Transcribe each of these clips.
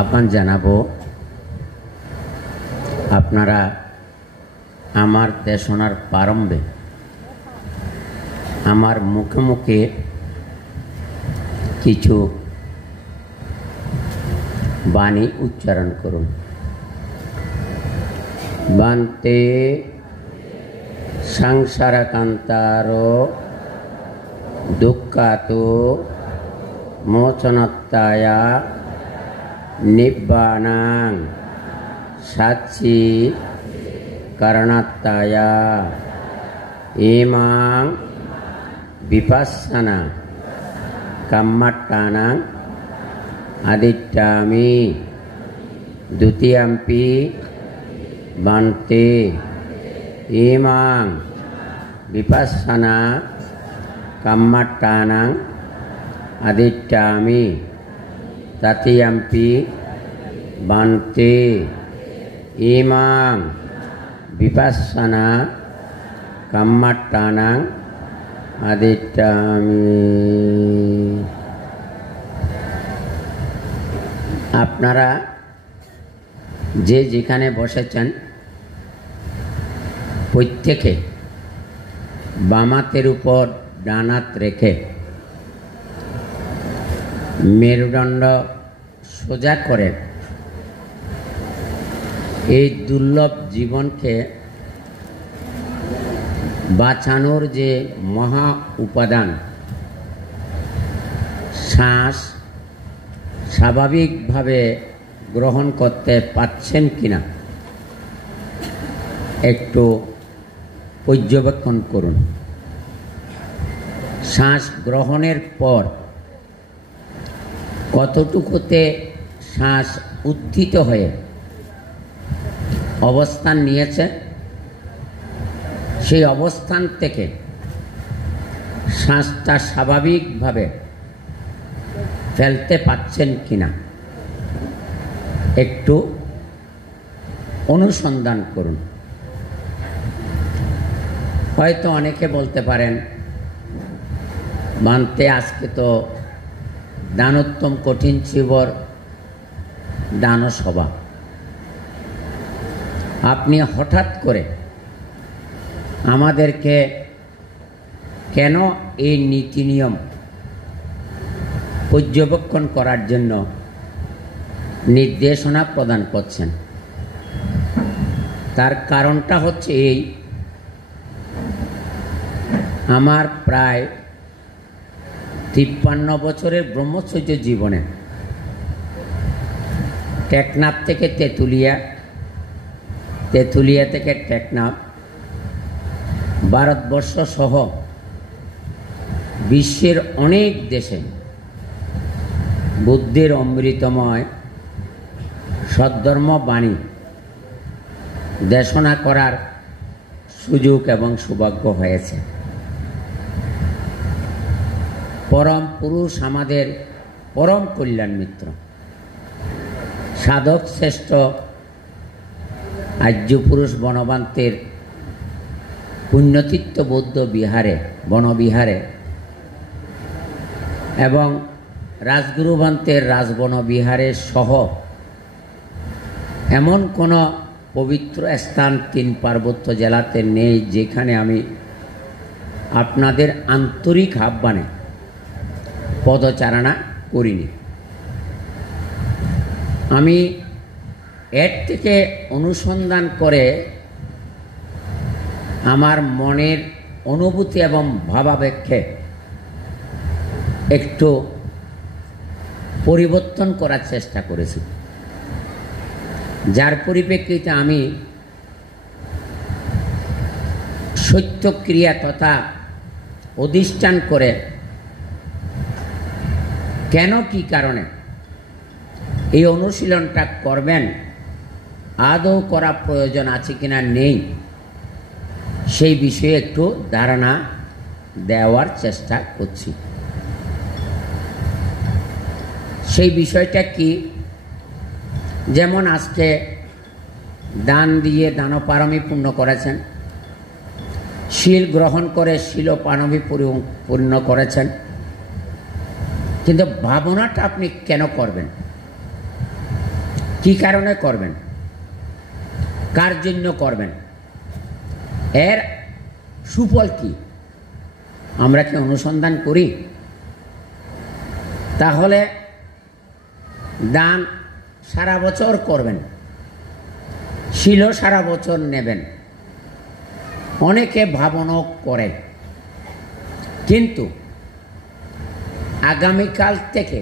আহ্বান জানাবো আপনারা আমার দেশনার প্রারম্ভে আমার মুখে মুখে কিছু বাণী উচ্চারণ করুন। বান্তে সংসারকান্তারো দুঃখাতো মোচনত্তায়া নিব্বানাং সাচ্চি করণাত্তায়া ইমাং বিপাসনা কাম্মাট্টানাং আদিত্যামি দ্বিতীয়াম্পি বান্তে ইমাং বিপাসনা কাম্মাট্টানাং আদিত্যামি তৃতীয়াম্পি বান্তে ইমাং বিপাসনা কাম্মাট্টানাং আদিত্যামি। আপনারা যে যেখানে বসেছেন প্রত্যেকে বামাতের উপর ডান হাত রেখে মেরুদণ্ড সোজা করে এই দুর্লভ জীবনকে বাঁচানোর যে মহা উপাদান শ্বাস স্বাভাবিকভাবে গ্রহণ করতে পারছেন কিনা একটু পর্যবেক্ষণ করুন। শ্বাস গ্রহণের পর কতটুকুতে শ্বাস উত্থিত হয়ে অবস্থান নিয়েছে, সেই অবস্থান থেকে শ্বাসটা স্বাভাবিকভাবে ফেলতে পারছেন কিনা একটু অনুসন্ধান করুন। হয়তো অনেকে বলতে পারেন, মানতে আজকে তো দানোত্তম কঠিন শিবর দানসভা, আপনি হঠাৎ করে আমাদেরকে কেন এই নীতি নিয়ম পর্যবেক্ষণ করার জন্য নির্দেশনা প্রদান করছেন? তার কারণটা হচ্ছে এই, আমার প্রায় 53 বছরের ব্রহ্মচর্য জীবনে টেকনাফ থেকে তেঁতুলিয়া, তেঁতুলিয়া থেকে টেকনাফ, ভারতবর্ষ সহ বিশ্বের অনেক দেশে বুদ্ধের অমৃতময় সদ্ধর্ম বাণী দেশনা করার সুযোগ এবং সৌভাগ্য হয়েছে। পরম পুরুষ আমাদের পরম কল্যাণ মিত্র সাধক শ্রেষ্ঠ আর্য পুরুষ বনবান্তের পুণ্যতীর্থ বৌদ্ধ বিহারে বনবিহারে এবং রাজগুরুবান্তের রাজবনবিহারে সহ এমন কোনো পবিত্র স্থান 3 পার্বত্য জেলাতে নেই যেখানে আমি আপনাদের আন্তরিক আহ্বানে পদচারণা করিনি। আমি এর থেকে অনুসন্ধান করে আমার মনের অনুভূতি এবং ভাবাবেক্ষে একটু পরিবর্তন করার চেষ্টা করেছি, যার পরিপ্রেক্ষিতে আমি সত্যক্রিয়া তথা অধিষ্ঠান করে কেন কি কারণে এই অনুশীলনটা করবেন, আদৌ করা প্রয়োজন আছে কিনা নেই, সেই বিষয়ে একটু ধারণা দেওয়ার চেষ্টা করছি। সেই বিষয়টা কি, যেমন আজকে দান দিয়ে দানপারমী পূর্ণ করেছেন, শীল গ্রহণ করে শীলপারমী পূর্ণ করেছেন, কিন্তু ভাবনাটা আপনি কেন করবেন কি কারণে করবেন, কার জন্য করবেন, এর সুফল কি আমরা কি অনুসন্ধান করি? তাহলে দান সারা বছর করবেন, শিল সারা বছর নেবেন, অনেকে ভাবনা করে, কিন্তু আগামীকাল থেকে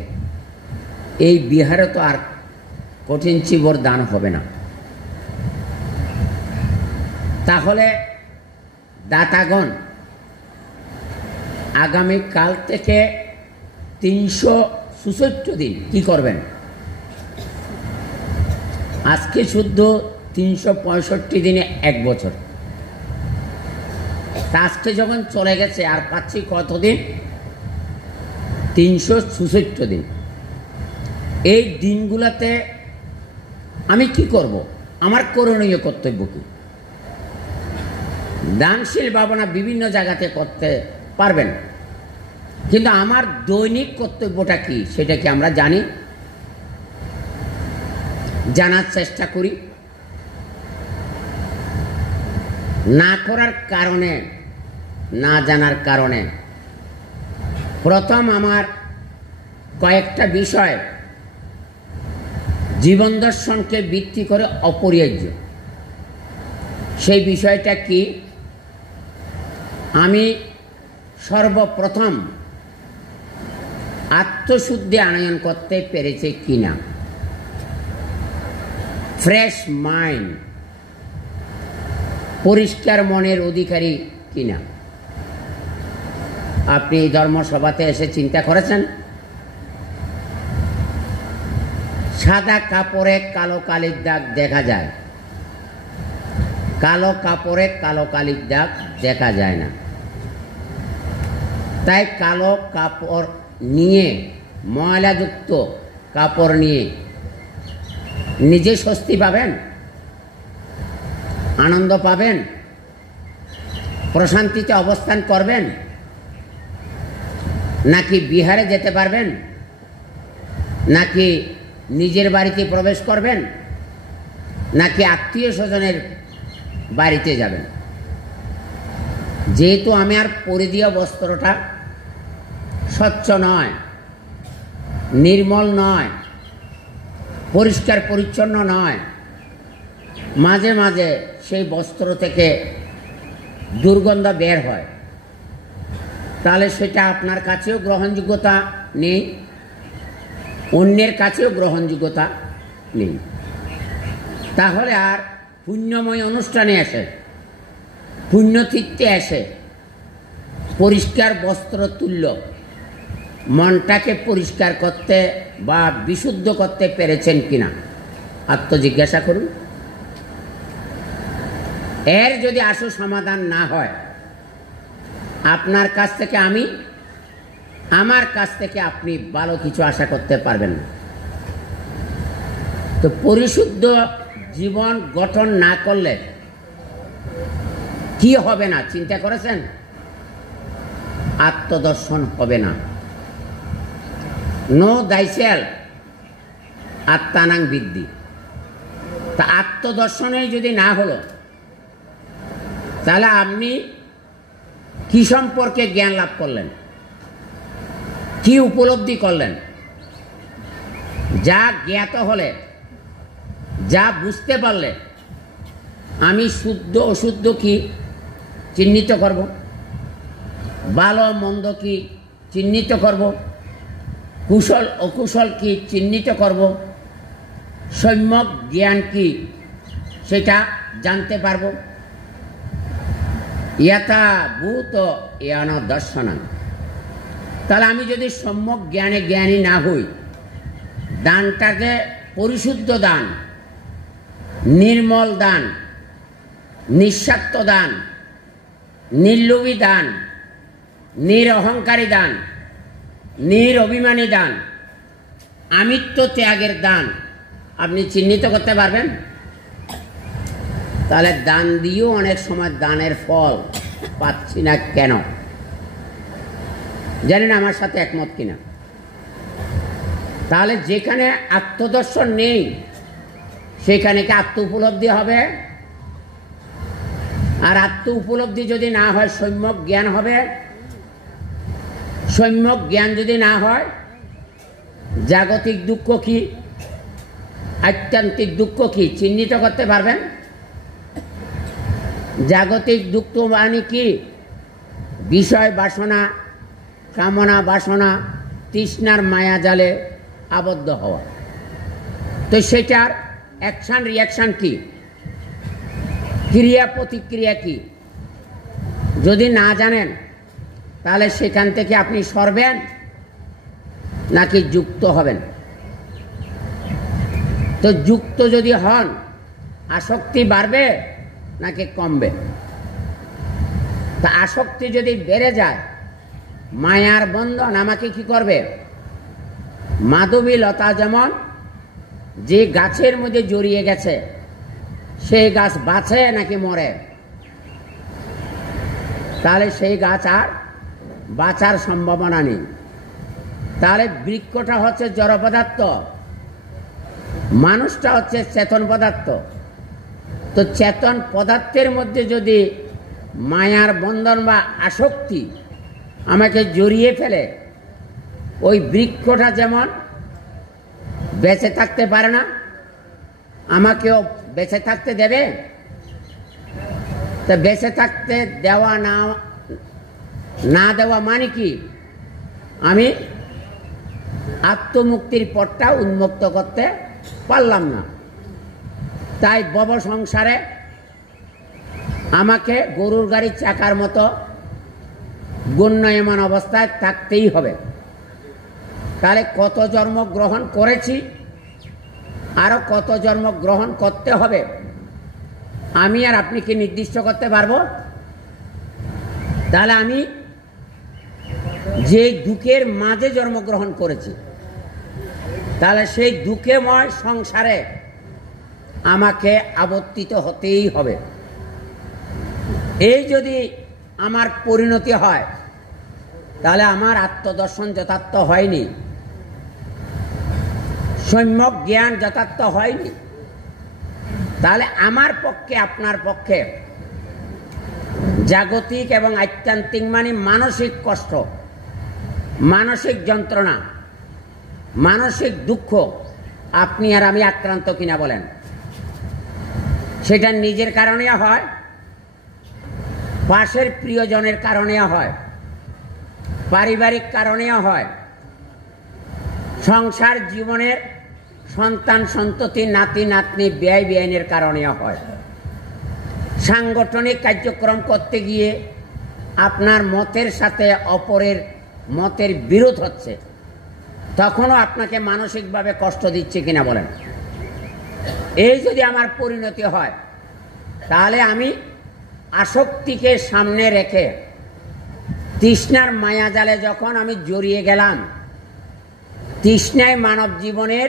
এই বিহারে তো আর কঠিন চিবর দান হবে না। তাহলে দাতাগণ আগামীকাল থেকে 366 দিন কি করবেন? আজকে শুদ্ধ 365 দিনে 1 বছর, আজকে যখন চলে গেছে আর পাচ্ছি কতদিন? 366 দিন। এই দিনগুলোতে আমি কি করব? আমার করণীয় কর্তব্য কি? দানশীল ভাবনা বিভিন্ন জায়গাতে করতে পারবেন, কিন্তু আমার দৈনিক কর্তব্যটা কি সেটা কি আমরা জানি? জানার চেষ্টা করি? না করার কারণে, না জানার কারণে প্রথম আমার কয়েকটা বিষয় জীবন দর্শনকে ভিত্তি করে অপরিহার্য। সেই বিষয়টা কি? আমি সর্বপ্রথম আত্মশুদ্ধি আনয়ন করতে পেরেছে কিনা, ফ্রেশ মাইন্ড, পরিষ্কার মনের অধিকারী কিনা। আপনি ধর্মসভাতে এসে চিন্তা করেছেন? সাদা কাপড়ে কালো কালির দাগ দেখা যায়, কালো কাপড়ে কালো কালির দাগ দেখা যায় না। তাই কালো কাপড় নিয়ে, ময়লাযুক্ত কাপড় নিয়ে নিজে স্বস্তি পাবেন, আনন্দ পাবেন, প্রশান্তিতে অবস্থান করবেন, নাকি বিহারে যেতে পারবেন, নাকি নিজের বাড়িতে প্রবেশ করবেন, নাকি আত্মীয় স্বজনের বাড়িতে যাবেন? যেহেতু আমি আর পরিধীয় বস্ত্রটা স্বচ্ছ নয়, নির্মল নয়, পরিষ্কার পরিচ্ছন্ন নয়, মাঝে মাঝে সেই বস্ত্র থেকে দুর্গন্ধ বের হয়, তাহলে সেটা আপনার কাছেও গ্রহণযোগ্যতা নেই, অন্যের কাছেও গ্রহণযোগ্যতা নেই। তাহলে আর পুণ্যময় অনুষ্ঠানে এসে, পুণ্যতীর্থে এসে পরিষ্কার বস্ত্র তুল্য মনটাকে পরিষ্কার করতে বা বিশুদ্ধ করতে পেরেছেন কিনা আত্মজিজ্ঞাসা করুন। এর যদি আশু সমাধান না হয়, আপনার কাছ থেকে আমি, আমার কাছ থেকে আপনি ভালো কিছু আশা করতে পারবেন না। তো পরিশুদ্ধ জীবন গঠন না করলে কি হবে না চিন্তা করেছেন? আত্মদর্শন হবে না। নো দাইসেল আত্মানাং বৃদ্ধি। তা আত্মদর্শনে যদি না হলো, তাহলে আপনি কি সম্পর্কে জ্ঞান লাভ করলেন, কি উপলব্ধি করলেন? যা জ্ঞাত হলে, যা বুঝতে পারলে আমি শুদ্ধ অশুদ্ধ কি চিহ্নিত করব, ভালো মন্দ কি চিহ্নিত করব, কুশল অকুশল কি চিহ্নিত করব, সম্যক জ্ঞান কি সেটা জানতে পারব। ইয়াতা ভূত ইয়ান দর্শনাং। তাহলে আমি যদি সম্যক জ্ঞানে জ্ঞানী না হই, দানটাকে পরিশুদ্ধ দান, নির্মল দান, নিঃস্বার্থ দান, নির্লোভী দান, নিরহংকারী দান, নিরভিমানী দান, আমিত্ব ত্যাগের দান আপনি চিহ্নিত করতে পারবেন? তাহলে দান দিয়েও অনেক সময় দানের ফল পাচ্ছি না কেন? জানেন আমার সাথে একমত কিনা? তাহলে যেখানে আত্মদর্শন নেই, সেখানে কি আত্ম উপলব্ধি হবে? আর আত্ম উপলব্ধি যদি না হয় সম্যক জ্ঞান হবে। সম্যক জ্ঞান যদি না হয় জাগতিক দুঃখ কি, আত্যন্তিক দুঃখ কি চিহ্নিত করতে পারবেন? জাগতিক দুঃখ মানে কি? বিষয় বাসনা, কামনা বাসনা, তৃষ্ণার মায়া জালে আবদ্ধ হওয়া। তো সেটার অ্যাকশন রিয়াকশন কি, ক্রিয়া প্রতিক্রিয়া কি যদি না জানেন তাহলে সেখান থেকে আপনি সরবেন নাকি যুক্ত হবেন? তো যুক্ত যদি হন আসক্তি বাড়বে নাকি কমবে? তা আসক্তি যদি বেড়ে যায়, মায়ার বন্ধন আমাকে কি করবে? মাধবী লতা যেমন যে গাছের মধ্যে জড়িয়ে গেছে সেই গাছ বাঁচে নাকি মরে? তাহলে সেই গাছ আর বাঁচার সম্ভাবনা নেই। তাহলে বৃক্ষটা হচ্ছে জড় পদার্থ, মানুষটা হচ্ছে চেতন পদার্থ। তো চেতন পদার্থের মধ্যে যদি মায়ার বন্ধন বা আসক্তি আমাকে জড়িয়ে ফেলে, ওই বৃক্ষটা যেমন বেঁচে থাকতে পারে না, আমাকেও বেঁচে থাকতে দেবে? তা বেঁচে থাকতে দেওয়া না দেওয়া মানে কি? আমি আত্মমুক্তির পথটা উন্মুক্ত করতে পারলাম না। তাই ভব সংসারে আমাকে গরুর গাড়ির চাকার মতো গুণ্যমান অবস্থায় থাকতেই হবে। তাহলে কত জন্ম গ্রহণ করেছি, আরো কত জন্ম গ্রহণ করতে হবে আমি আর আপনি কি নির্দিষ্ট করতে পারবো? তাহলে আমি যে দুঃখের মাঝে জন্মগ্রহণ করেছি, তাহলে সেই দুঃখময় সংসারে আমাকে আবর্তিত হতেই হবে। এই যদি আমার পরিণতি হয় তাহলে আমার আত্মদর্শন যথার্থ হয়নি, সম্যক জ্ঞান যথার্থ হয়নি। তাহলে আমার পক্ষে আপনার পক্ষে জাগতিক এবং আত্যান্তিক মানে মানসিক কষ্ট, মানসিক যন্ত্রণা, মানসিক দুঃখ আপনি আর আমি আক্রান্ত কিনা বলেন? সেটা নিজের কারণে হয়, পাশের প্রিয়জনের কারণে হয়, পারিবারিক কারণেও হয়, সংসার জীবনের সন্তান সন্ততি নাতি নাতনি ব্যয় ব্যয়নের কারণেও হয়। সাংগঠনিক কার্যক্রম করতে গিয়ে আপনার মতের সাথে অপরের মতের বিরোধ হচ্ছে, তখনও আপনাকে মানসিকভাবে কষ্ট দিচ্ছে কিনা বলেন? এই যদি আমার পরিণতি হয় তাহলে আমি আসক্তিকে সামনে রেখে তৃষ্ণার মায়াজালে যখন আমি জড়িয়ে গেলাম, তৃষ্ণায় মানব জীবনের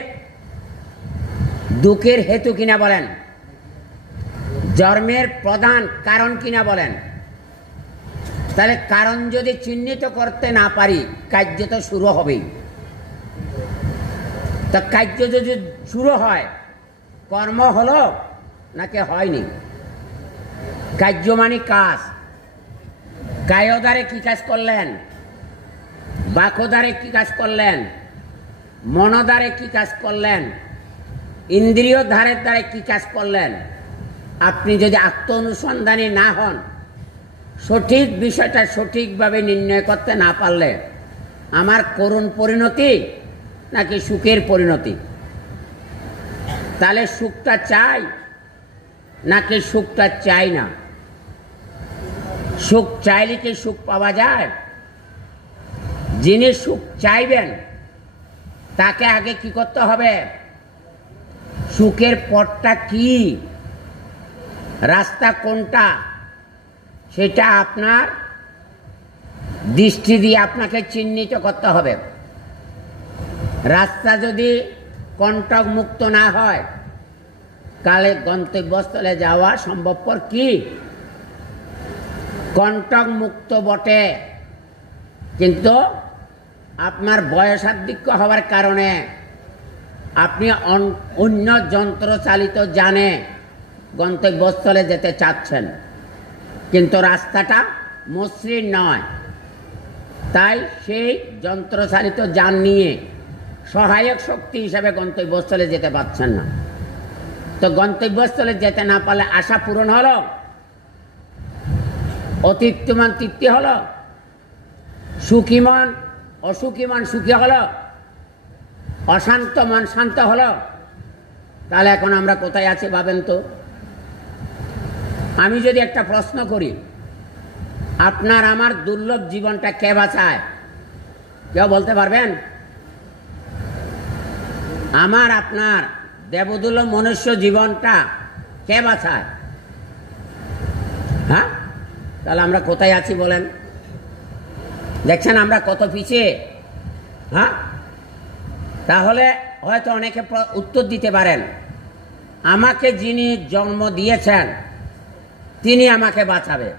দুঃখের হেতু কিনা বলেন? জন্মের প্রধান কারণ কিনা বলেন? তাহলে কারণ যদি চিহ্নিত করতে না পারি কার্য তো শুরু হবেই। তা কার্য যদি শুরু হয়, কর্ম হলো নাকি হয়নি? কার্য মানে কাজ। কায়োদারে কি কাজ করলেন, বাকোদারে কি কাজ করলেন, মনদারে কি কাজ করলেন, ইন্দ্রিয় ধারের দ্বারা কি কাজ করলেন? আপনি যদি আত্ম অনুসন্ধানী না হন, সঠিক বিষয়টা সঠিকভাবে নির্ণয় করতে না পারলে আমার করুণ পরিণতি নাকি সুখের পরিণতি? তাহলে সুখটা চাই নাকি সুখটা চাই না? সুখ চাইলে কি সুখ পাওয়া যায়? যিনি সুখ চাইবেন তাকে আগে কি করতে হবে? সুখের পথটা কি, রাস্তা কোনটা, সেটা আপনার দৃষ্টি দিয়ে আপনাকে চিহ্নিত করতে হবে। রাস্তা যদি কণ্টক মুক্ত না হয় তাহলে গন্তব্যস্থলে যাওয়া সম্ভবপর কি? কণ্টক মুক্ত বটে, কিন্তু আপনার বয়সাধিক্য হওয়ার কারণে আপনি অন্য যন্ত্র চালিত যানে গন্তব্যস্থলে যেতে চাচ্ছেন, কিন্তু রাস্তাটা মসৃণ নয়, তাই সেই যন্ত্রচালিত যান নিয়ে সহায়ক শক্তি হিসাবে গন্তব্যস্থলে যেতে পারছেন না। তো গন্তব্যস্থলে যেতে না পারলে আশা পূরণ হলো, অতৃপ্তমান তৃপ্তি হলো, সুখী মন অসুখী মন সুখী হলো, অশান্ত মন শান্ত হলো। তাহলে এখন আমরা কোথায় আছি ভাবেন তো। আমি যদি একটা প্রশ্ন করি, আপনার আমার দুর্লভ জীবনটা কে বাঁচায়? কেউ বলতে পারবেন? আমার আপনার দেবদুর্লভ মনুষ্য জীবনটা কে বাঁচায়? হ্যাঁ, তাহলে আমরা কোথায় আছি বলেন? দেখছেন আমরা কত পিছিয়ে। হ্যাঁ, তাহলে হয়তো অনেকে উত্তর দিতে পারেন, আমাকে যিনি জন্ম দিয়েছেন তিনি আমাকে বাঁচাবে।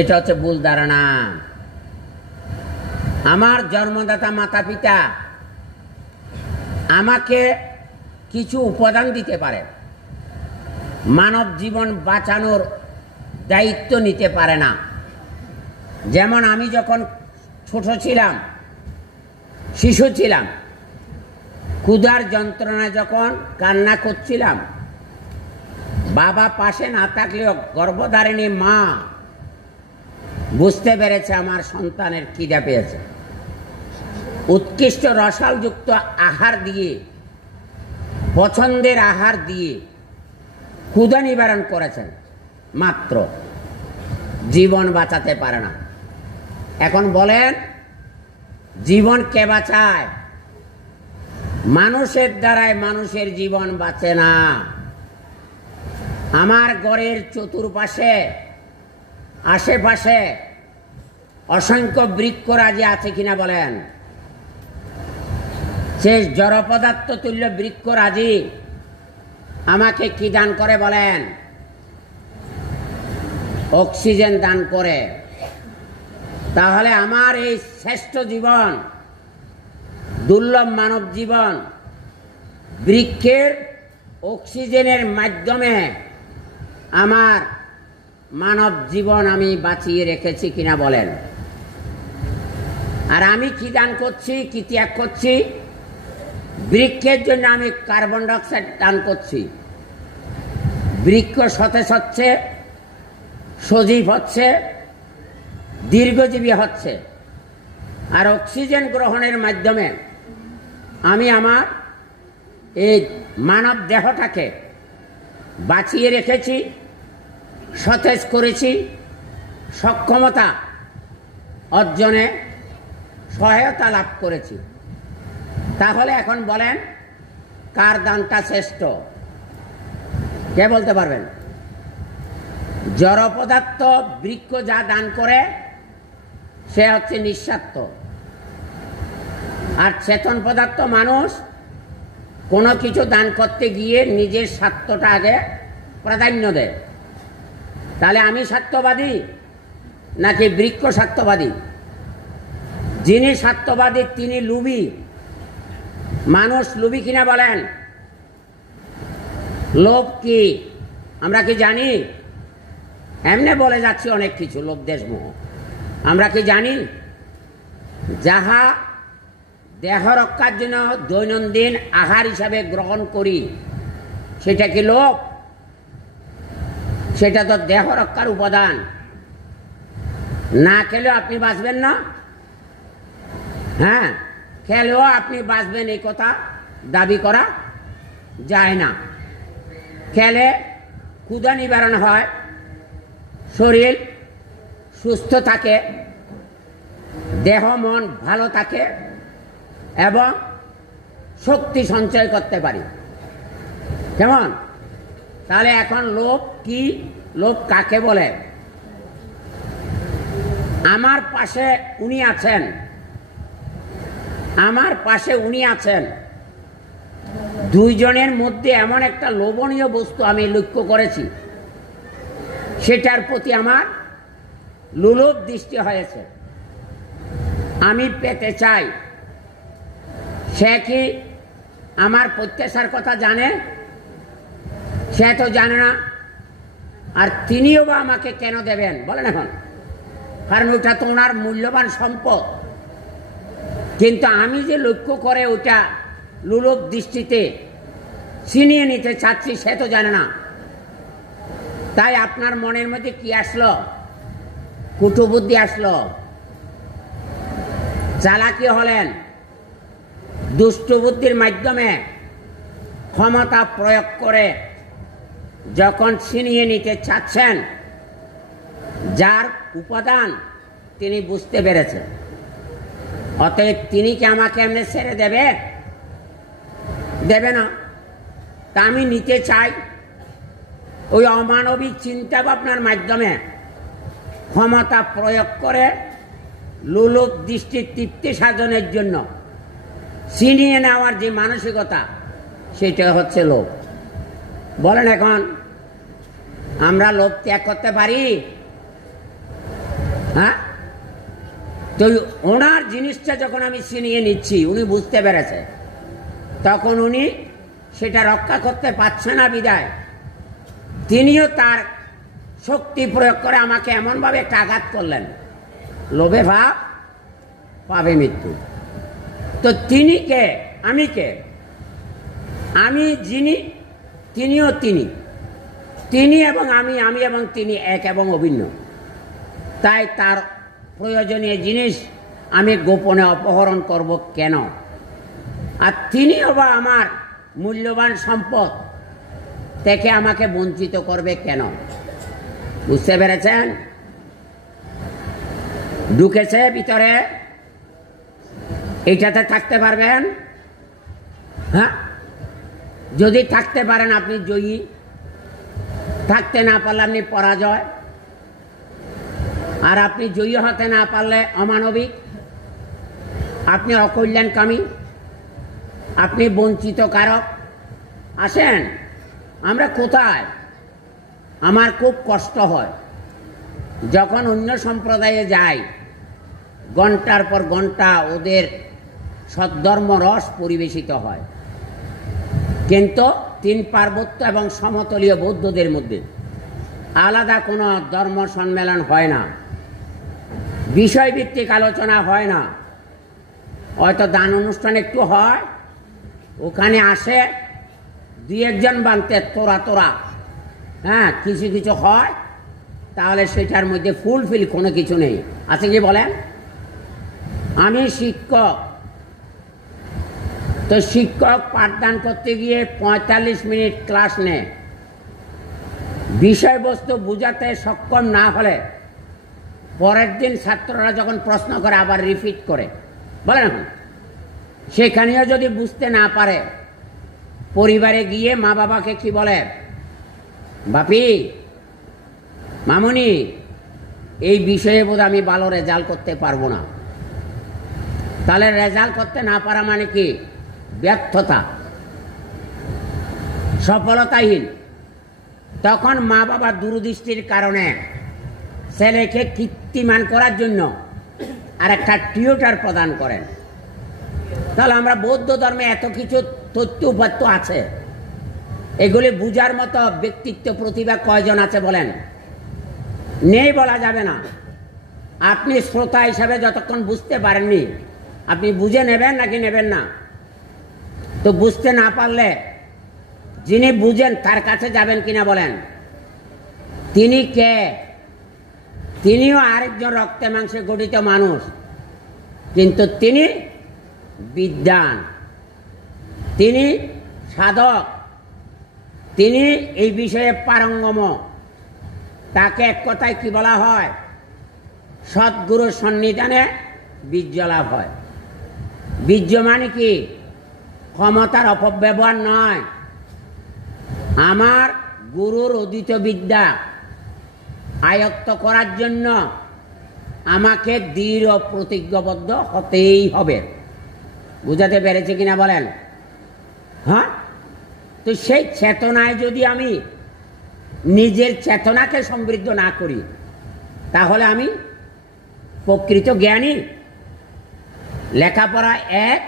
এটা হচ্ছে ভুল ধারণা। আমার জন্মদাতা মাতা পিতা আমাকে কিছু উপাদান দিতে পারে, মানব জীবন বাঁচানোর দায়িত্ব নিতে পারে না। যেমন আমি যখন ছোট ছিলাম, শিশু ছিলাম, ক্ষুধার যন্ত্রণায় যখন কান্না করছিলাম, বাবা পাশে না থাকলেও গর্ভধারিণী মা বুঝতে পেরেছে আমার সন্তানের খিদে পেয়েছে, উৎকৃষ্ট রসালযুক্ত আহার দিয়ে, পছন্দের আহার দিয়ে ক্ষুধা নিবারণ করেছেন, মাত্র জীবন বাঁচাতে পারে না। এখন বলেন, জীবন কে বাঁচায়? মানুষের দ্বারাই মানুষের জীবন বাঁচে না। আমার ঘরের চতুর্পাশে আশেপাশে অসংখ্য বৃক্ষরাজি আছে কিনা বলেন? সে জড় পদার্থ তুল্য বৃক্ষরাজি আমাকে কি দান করে বলেন? অক্সিজেন দান করে। তাহলে আমার এই শ্রেষ্ঠ জীবন, দুর্লভ মানব জীবন, বৃক্ষের অক্সিজেনের মাধ্যমে আমার মানব জীবন আমি বাঁচিয়ে রেখেছি কিনা বলেন? আর আমি কি দান করছি, কি ত্যাগ করছি? বৃক্ষের জন্য আমি কার্বন ডাইঅক্সাইড দান করছি। বৃক্ষ সতেজ হচ্ছে, সজীব হচ্ছে, দীর্ঘজীবী হচ্ছে। আর অক্সিজেন গ্রহণের মাধ্যমে আমি আমার এই মানব দেহটাকে বাঁচিয়ে রেখেছি, সতেজ করেছি, সক্ষমতা অর্জনে সহায়তা লাভ করেছি। তাহলে এখন বলেন, কার দানটা শ্রেষ্ঠ? কে বলতে পারবেন? জড় পদার্থ বৃক্ষ যা দান করে সে হচ্ছে নিঃস্বার্থ, আর চেতন পদার্থ মানুষ কোনো কিছু দান করতে গিয়ে নিজের স্বার্থটা আগে প্রাধান্য দেয়। তাহলে আমি স্বার্থবাদী নাকি বৃক্ষ স্বার্থবাদী? যিনি স্বার্থবাদী তিনি লোভী। মানুষ লোভী কিনা বলেন? লোভ কি আমরা কি জানি? এমনি বলে যাচ্ছি অনেক কিছু, লোভ দেশ মোহ। আমরা কি জানি? যাহা দেহ রক্ষার জন্য দৈনন্দিন আহার হিসাবে গ্রহণ করি সেটা কি লোভ? সেটা তো দেহ রক্ষার উপাদান। না খেলেও আপনি বাঁচবেন না, হ্যাঁ খেলেও আপনি বাঁচবেন এই কথা দাবি করা যায় না। খেলে ক্ষুধা নিবারণ হয়, শরীর সুস্থ থাকে, দেহ মন ভালো থাকে এবং শক্তি সঞ্চয় করতে পারি। কেমন? তাহলে এখন লোভ কি, লোভ কাকে বলে? আমার পাশে উনি আছেন, আমার পাশে উনি আছেন, দুইজনের মধ্যে এমন একটা লোভনীয় বস্তু আমি লক্ষ্য করেছি, সেটার প্রতি আমার লোলুপ দৃষ্টি হয়েছে, আমি পেতে চাই। সে কি আমার প্রত্যাশার কথা জানে? সে তো জানে না। আর তিনিও বা আমাকে কেন দেবেন বলেন এখন? কারণ ওটা তো ওনার মূল্যবান সম্পদ। কিন্তু আমি যে লক্ষ্য করে ওটা লোলুপ দৃষ্টিতে ছিনিয়ে নিতে চাচ্ছি সে তো জানে না। তাই আপনার মনের মধ্যে কি আসলো? কুটুবুদ্ধি আসলো, চালাকি হলেন, দুষ্ট বুদ্ধির মাধ্যমে ক্ষমতা প্রয়োগ করে যখন ছিনিয়ে নিতে চাচ্ছেন, যার উপাদান তিনি বুঝতে পেরেছেন, অতএব তিনি কি আমাকে এমনি ছেড়ে দেবে? দেবে না। তা আমি নিতে চাই ওই অমানবিক চিন্তা ভাবনার মাধ্যমে ক্ষমতা প্রয়োগ করে লোলুপ দৃষ্টির তৃপ্তি সাধনের জন্য ছিনিয়ে নেওয়ার যে মানসিকতা, সেটা হচ্ছে লোভ। বলেন এখন আমরা লোভ ত্যাগ করতে পারি? হ্যাঁ? তো ওনার জিনিসটা যখন আমি ছিনিয়ে নিচ্ছি, উনি বুঝতে পেরেছে, তখন উনি সেটা রক্ষা করতে পারছে না বিদায় তিনিও তার শক্তি প্রয়োগ করে আমাকে এমনভাবে একটা আঘাত করলেন, লোভে ভাব পাবে মৃত্যু। তো তিনি কে? আমি কে? আমি যিনি, তিনিও তিনি। তিনি এবং আমি, আমি এবং তিনি এক এবং অভিন্ন। তাই তার প্রয়োজনীয় জিনিস আমি গোপনে অপহরণ করব কেন? আর তিনিও বা আমার মূল্যবান সম্পদ থেকে আমাকে বঞ্চিত করবে কেন? বুঝতে পেরেছেন? ঢুকেছে ভিতরে? এইটাতে থাকতে পারবেন? হ্যাঁ, যদি থাকতে পারেন আপনি জয়ী, থাকতে না পারলে আপনি পরাজয়। আর আপনি জয়ী হতে না পারলে অমানবিক, আপনি অকল্যাণকামী, আপনি বঞ্চিত কারক। আসেন, আমরা কোথায়? আমার খুব কষ্ট হয় যখন অন্য সম্প্রদায়ে যাই, ঘন্টার পর ঘন্টা ওদের সদ্ধর্ম রস পরিবেশিত হয়, কিন্তু তিন পার্বত্য এবং সমতলীয় বৌদ্ধদের মধ্যে আলাদা কোনো ধর্ম সম্মেলন হয় না, বিষয়ভিত্তিক আলোচনা হয় না। হয়তো দান অনুষ্ঠান একটু হয়, ওখানে আসে দুই একজন বানতে তোরা, হ্যাঁ, কিছু কিছু হয়, তাহলে সেটার মধ্যে ফুলফিল কোনো কিছু নেই। আছে কি বলেন? আমি শিক্ষক, তো শিক্ষক পাঠদান করতে গিয়ে 45 মিনিট ক্লাস নেয়, বিষয়বস্তু বুঝাতে সক্ষম না হলে পরের দিন ছাত্ররা যখন প্রশ্ন করে আবার রিপিট করে। বলেন এখন, সেখানেও যদি বুঝতে না পারে, পরিবারে গিয়ে মা বাবাকে কি বলে? বাপি, মামুনি, এই বিষয়ে বোধ আমি ভালো রেজাল্ট করতে পারবো না। তাহলে রেজাল্ট করতে না পারা মানে কি? ব্যর্থতা, সফলতাহীন। তখন মা বাবা দূরদৃষ্টির কারণে ছেলেকে কীর্তিমান করার জন্য আর একটা টিউটার প্রদান করেন। তাহলে আমরা বৌদ্ধ ধর্মে এত কিছু তথ্য উপাত্ত আছে, এগুলি বুঝার মতো ব্যক্তিত্ব প্রতিভা কয়জন আছে বলেন? নেই, বলা যাবে না। আপনি শ্রোতা হিসাবে যতক্ষণ বুঝতে পারেননি, আপনি বুঝে নেবেন নাকি নেবেন না? তো বুঝতে না পারলে যিনি বুঝেন তার কাছে যাবেন কিনা বলেন? তিনি কে? তিনিও আরেকজন রক্তে মাংসে গঠিত মানুষ, কিন্তু তিনি বিদ্বান, তিনি সাধক, তিনি এই বিষয়ে পারঙ্গম। তাকে এক কথায় কি বলা হয়? সদ্গুরুর সন্নিধানে বীর্য লাভ হয়। বীর্য মানে কি? ক্ষমতার অপব্যবহার নয়। আমার গুরুর অধীত বিদ্যা আয়ত্ত করার জন্য আমাকে দৃঢ় প্রতিজ্ঞাবদ্ধ হতেই হবে। বুঝাতে পেরেছে কিনা বলেন? হ্যাঁ, তো সেই চেতনায় যদি আমি নিজের চেতনাকে সমৃদ্ধ না করি, তাহলে আমি প্রকৃত জ্ঞানী। লেখাপড়া এক,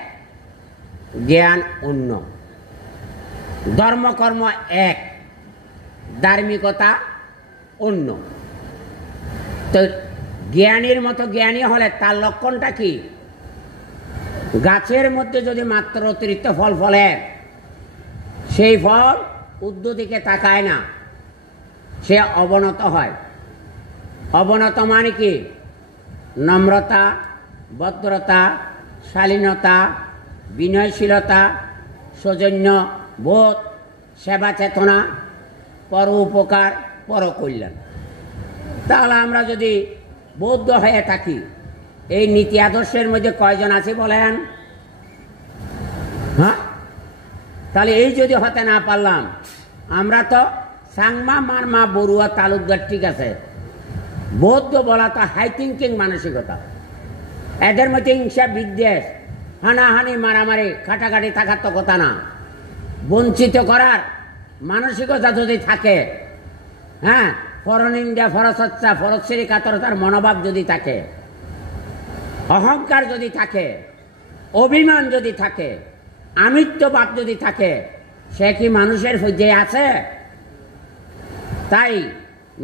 জ্ঞান অন্য। ধর্মকর্ম এক, ধার্মিকতা অন্য। তো জ্ঞানীর মতো জ্ঞানী হলে তার লক্ষণটা কি? গাছের মধ্যে যদি মাত্র অতিরিক্ত ফল ফলে, সেই ফল ঊর্ধ্ব দিকে তাকায় না, সে অবনত হয়। অবনত মানে কি? নম্রতা, ভদ্রতা, শালীনতা, বিনয়শীলতা, সৌজন্য বোধ, সেবা চেতনা, পর উপকার, পর কল্যাণ। তাহলে আমরা যদি বৌদ্ধ হয়ে থাকি, এই নীতি আদর্শের মধ্যে কয়জন আছে বলেন? হ্যাঁ, তাহলে এই যদি হতে না পারলাম, আমরা তো সাংমা, মারমা, বড়ুয়া, তালুকদার, ঠিক আছে। বৌদ্ধ বলা তো হাই থিঙ্কিং মানসিকতা। এদের মধ্যে হিংসা, বিদ্বেষ, হানাহানি, মারামারি, কাটাকাটি থাকার তো কথা না। বঞ্চিত করার মানসিকতা যদি থাকে, হ্যাঁ, পরনিন্দা, পরচর্চা, পরশ্রী কাতরতার মনোভাব যদি থাকে, অহংকার যদি থাকে, অভিমান যদি থাকে, আমিত্ববাদ যদি থাকে, সে কি মানুষের পর্যায়ে আছে? তাই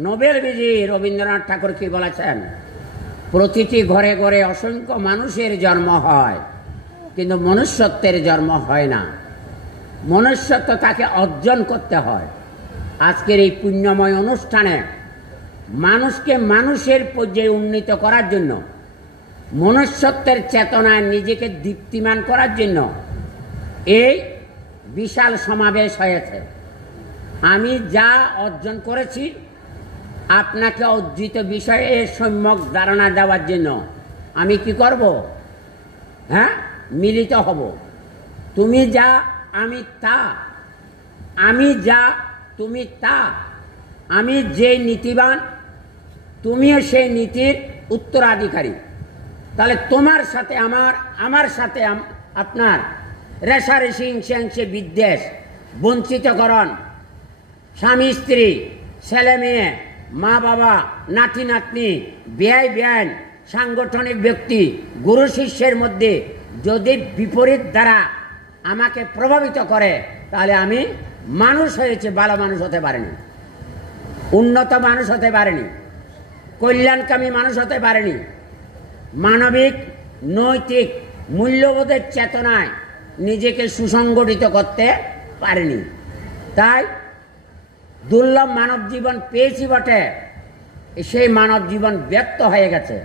নোবেল বিজয়ী রবীন্দ্রনাথ ঠাকুর কি বলেছেন? প্রতিটি ঘরে ঘরে অসংখ্য মানুষের জন্ম হয়, কিন্তু মনুষ্যত্বের জন্ম হয় না। মনুষ্যত্ব তাকে অর্জন করতে হয়। আজকের এই পুণ্যময় অনুষ্ঠানে মানুষকে মানুষের পর্যায়ে উন্নীত করার জন্য, মনুষ্যত্বের চেতনায় নিজেকে দীপ্তিমান করার জন্য এই বিশাল সমাবেশ হয়েছে। আমি যা অর্জন করেছি আপনাকে অর্জিত বিষয়ে সম্যক ধারণা দেওয়ার জন্য আমি কি করব? হ্যাঁ, মিলিত হব। তুমি যা, আমি তা। আমি যা, তুমি তা। আমি যে নীতিবান, তুমিও সেই নীতির উত্তরাধিকারী। তাহলে তোমার সাথে আমার, আমার সাথে আপনার রেশারেশি, হিংসে, বিদ্বেষ, বঞ্চিতকরণ, স্বামী স্ত্রী, ছেলে মেয়ে, মা বাবা, নাতি নাতনি, ব্যয় ব্যয়, সাংগঠনিক ব্যক্তি, গুরু শিষ্যের মধ্যে যদি বিপরীত দ্বারা আমাকে প্রভাবিত করে, তাহলে আমি মানুষ হয়েছে, ভালো মানুষ হতে পারেনি, উন্নত মানুষ হতে পারেনি, কল্যাণকামী মানুষ হতে পারেনি, মানবিক নৈতিক মূল্যবোধের চেতনায় নিজেকে সুসংগঠিত করতে পারেনি। তাই দুর্লভ মানব জীবন পেয়েছি বটে, সেই মানব জীবন ব্যর্থ হয়ে গেছে,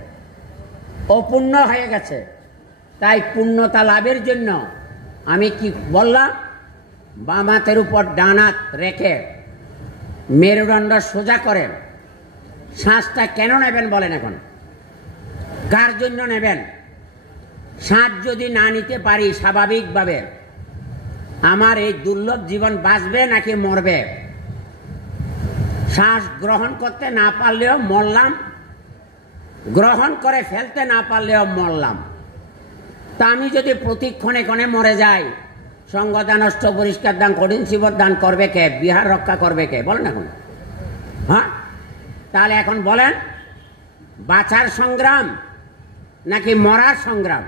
অপূর্ণ হয়ে গেছে। তাই পূর্ণতা লাভের জন্য আমি কি বললাম? বাম হাতের উপর ডান হাত রেখে মেরুদণ্ড সোজা করেন। শ্বাসটা কেন নেবেন বলেন? এখন কার জন্য নেবেন? শ্বাস যদি না নিতে পারি স্বাভাবিকভাবে, আমার এই দুর্লভ জীবন বাঁচবে নাকি মরবে? শ্বাস গ্রহণ করতে না পারলেও মরলাম, গ্রহণ করে ফেলতে না পারলেও মরলাম। তা আমি যদি প্রতিক্ষণে ক্ষণে মরে যাই, সঙ্গদান, অষ্ট পরিষ্কার দান, কঠিন শিবর দান করবে কে? বিহার রক্ষা করবে কে? বলেন এখন। হ্যাঁ, তাহলে এখন বলেন, বাঁচার সংগ্রাম নাকি মরার সংগ্রাম?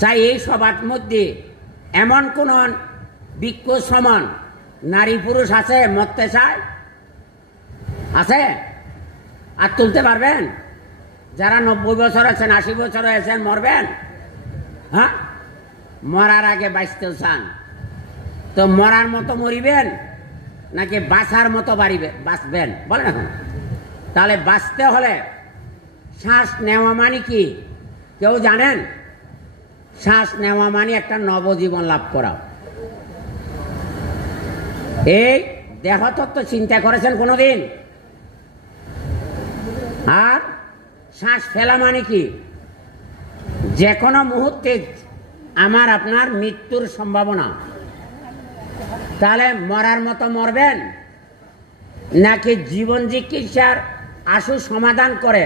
চাই এই সবার মধ্যে এমন কোন বৃক্ষ সমান নারী পুরুষ আছে মরতে চায়? আছে? আর তুলতে পারবেন? যারা 90 বছর আছেন, 80 বছর আছেন, মরবেন? হ্যাঁ, মরার আগে বাঁচতে চান তো মরার মতো মরিবেন নাকি বাঁচার মতো বাঁচবেন? বলেন এখন। তাহলে বাঁচতে হলে শ্বাস নেওয়া মানে কি কেউ জানেন? শ্বাস নেওয়া মানে একটা নবজীবন লাভ করা। এই দেহতত্ত্ব চিন্তা করেছেন কোনোদিন? আর শ্বাস ফেলা মানে কি? যে কোনো মুহূর্তে আমার আপনার মৃত্যুর সম্ভাবনা। তাহলে মরার মতো মরবেন নাকি জীবন চিকিৎসার আশু সমাধান করে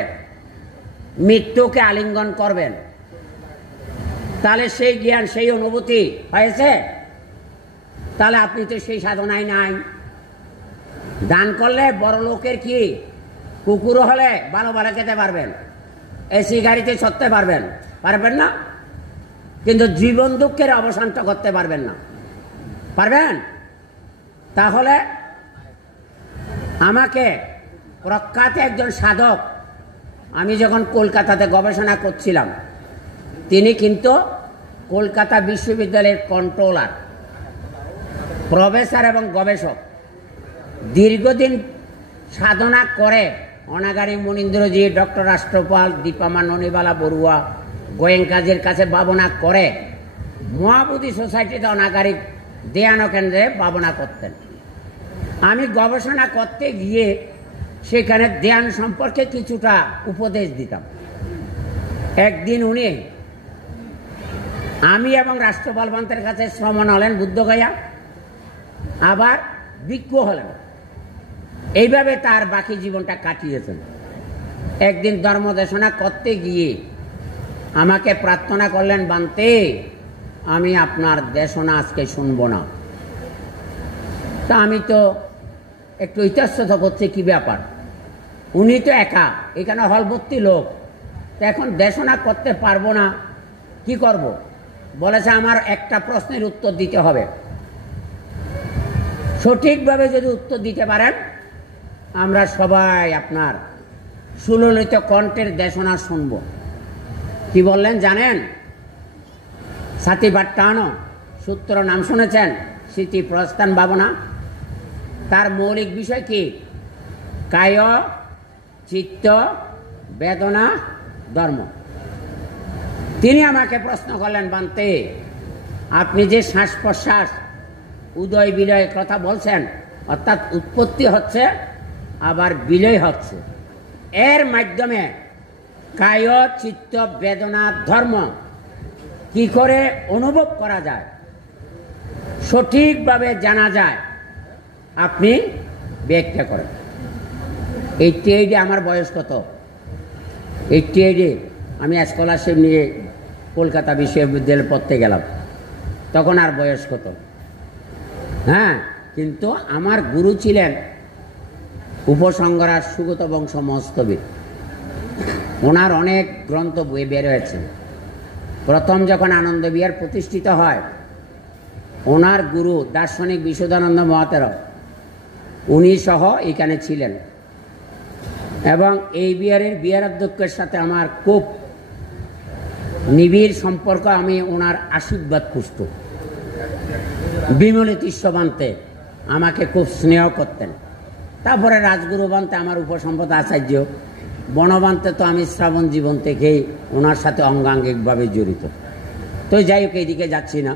মৃত্যুকে আলিঙ্গন করবেন? তাহলে সেই জ্ঞান, সেই অনুভূতি হয়েছে? তাহলে আপনি তো সেই সাধনায় নাই। দান করলে বড় লোকের কি, কুকুর হলে ভালো ভালো খেতে পারবেন, এসি গাড়িতে চড়তে পারবেন, পারবেন না? কিন্তু জীবন দুঃখের অবসানটা করতে পারবেন না। পারবেন? তাহলে আমাকে প্রখ্যাত একজন সাধক, আমি যখন কলকাতাতে গবেষণা করছিলাম, তিনি কিন্তু কলকাতা বিশ্ববিদ্যালয়ের কন্ট্রোলার, প্রফেসর এবং গবেষক, দীর্ঘদিন সাধনা করে অনাগারী মনীন্দ্রজি, ডক্টর রাষ্ট্রপাল, দীপামা ননিবালা বড়ুয়া, গোয়েঙ্কাজির কাছে ভাবনা করে মহাবোধি সোসাইটিতে অনাগারী ধ্যান কেন্দ্রে ভাবনা করতেন। আমি গবেষণা করতে গিয়ে সেখানে ধ্যান সম্পর্কে কিছুটা উপদেশ দিতাম। একদিন উনি আমি এবং রাষ্ট্রপাল পান্তের কাছে শ্রমণ হলেন বুদ্ধগয়া, আবার ভিক্ষু হলেন। এইভাবে তার বাকি জীবনটা কাটিয়েছেন। একদিন ধর্মদেশনা করতে গিয়ে আমাকে প্রার্থনা করলেন, বান্তে আমি আপনার দেশনা আজকে শুনব না। তা আমি তো একটু ইতস্তত করছি, কি ব্যাপার, উনি তো একা, এখানে হলভর্তি লোক, তো এখন দেশনা করতে পারবো না, কি করব? বলেছে আমার একটা প্রশ্নের উত্তর দিতে হবে, সঠিকভাবে যদি উত্তর দিতে পারেন আমরা সবাই আপনার সুললিত কণ্ঠের দেশনা শুনব। কি বললেন জানেন? সাতিপাট্টানো সূত্র নাম শুনেছেন? স্মৃতি প্রস্থান ভাবনা। তার মৌলিক বিষয় কি? কায়, চিত্ত, বেদনা, ধর্ম। তিনি আমাকে প্রশ্ন করলেন, বান্তে আপনি যে শ্বাস প্রশ্বাস উদয় বিলয়ের কথা বলছেন, অর্থাৎ উৎপত্তি হচ্ছে আবার বিলয় হচ্ছে, এর মাধ্যমে কায়, চিত্ত, বেদনা, ধর্ম কি করে অনুভব করা যায়, সঠিকভাবে জানা যায়, আপনি ব্যাখ্যা করেন। 88 আমার বয়স কত? 88 আমি স্কলারশিপ নিয়ে কলকাতা বিশ্ববিদ্যালয়ে পড়তে গেলাম, তখন আর বয়স কত? হ্যাঁ, কিন্তু আমার গুরু ছিলেন উপসংহার সুগত বংশ মস্তবী। ওনার অনেক গ্রন্থ বই বের হয়েছে। প্রথম যখন আনন্দ বিহার প্রতিষ্ঠিত হয়, ওনার গুরু দার্শনিক বিশুদ্ধানন্দ মহাতের উনি সহ এখানে ছিলেন, এবং এই বিহারের বিহারাধ্যক্ষের সাথে আমার খুব নিবিড় সম্পর্ক। আমি ওনার আশীর্বাদ পুষ্ট। বিমল তিস্য বান্তে আমাকে খুব স্নেহ করতেন। তারপরে রাজগুরু বান্তে আমার উপসম্পদ আচার্য, বনবান্তে তো আমি শ্রাবণ জীবন থেকেই ওনার সাথে অঙ্গাঙ্গিকভাবে জড়িত। তো যাই হোক, এইদিকে যাচ্ছি না।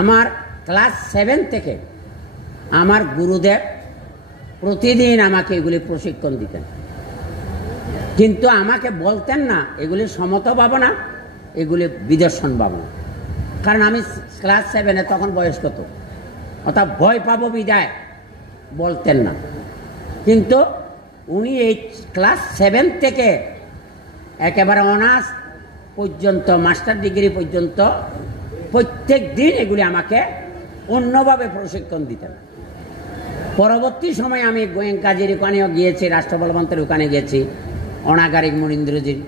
আমার ক্লাস 7 থেকে আমার গুরুদেব প্রতিদিন আমাকে এগুলি প্রশিক্ষণ দিতেন, কিন্তু আমাকে বলতেন না এগুলি সমত ভাবনা, এগুলি বিদর্শন ভাবনা। কারণ আমি ক্লাস 7-এ, তখন বয়স কত, অর্থাৎ ভয় পাবো বিদায় বলতেন না। কিন্তু উনি এই ক্লাস 7 থেকে একেবারে অনার্স পর্যন্ত, মাস্টার ডিগ্রি পর্যন্ত প্রত্যেক দিন এগুলি আমাকে অন্যভাবে প্রশিক্ষণ দিতেন। পরবর্তী সময়ে আমি গোয়েঙ্কাজির ওখানেও গিয়েছি, রাষ্ট্রপাল পান্তের ওখানে গেছি, অনাগারিক মনীন্দ্রজির।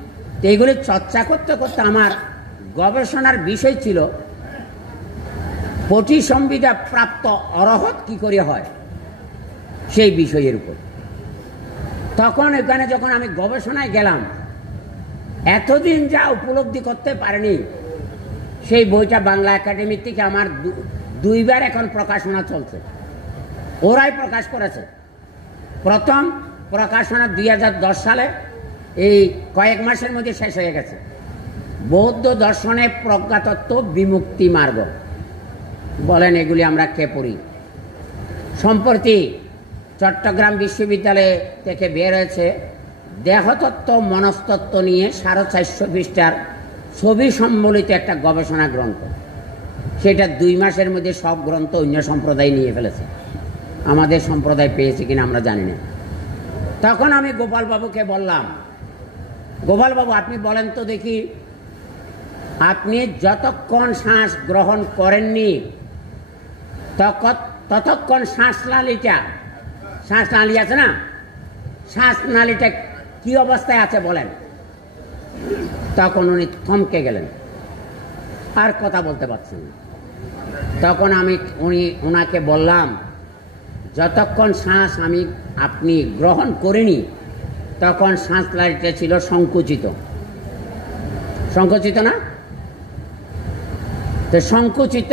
তো এইগুলি চর্চা করতে করতে আমার গবেষণার বিষয় ছিল পটিসংবিদা প্রাপ্ত অরহত কি করে হয়, সেই বিষয়ের উপর। তখন এখানে যখন আমি গবেষণায় গেলাম, এতদিন যা উপলব্ধি করতে পারিনি, সেই বইটা বাংলা একাডেমি থেকে আমার 2বার এখন প্রকাশনা চলছে। ওরাই প্রকাশ করেছে। প্রথম প্রকাশনা 2010 সালে, এই কয়েক মাসের মধ্যে শেষ হয়ে গেছে। বৌদ্ধ দর্শনে প্রজ্ঞাতত্ত্ব বিমুক্তি মার্গ। বলেন এগুলি আমরা কে পড়ি? সম্প্রতি চট্টগ্রাম বিশ্ববিদ্যালয় থেকে বের হয়েছে দেহতত্ত্ব মনস্তত্ত্ব নিয়ে 450 পৃষ্ঠার ছবি সম্বলিত একটা গবেষণা গ্রন্থ। সেটা 2 মাসের মধ্যে সব গ্রন্থ অন্য সম্প্রদায় নিয়ে ফেলেছে। আমাদের সম্প্রদায় পেয়েছে কিনা আমরা জানি না। তখন আমি গোপালবাবুকে বললাম, গোপালবাবু আপনি বলেন তো দেখি, আপনি যতক্ষণ শ্বাস গ্রহণ করেননি ততক্ষণ শ্বাসনালীটা, শ্বাসনালী আছে না, শ্বাসনালীটা কি অবস্থায় আছে বলেন। তখন উনি থমকে গেলেন, আর কথা বলতে পারছেন না। তখন আমি ওনাকে বললাম, যতক্ষণ শ্বাস আপনি গ্রহণ করিনি তখন শ্বাস নালীটা ছিল সংকুচিত, সংকুচিত না? তো সংকুচিত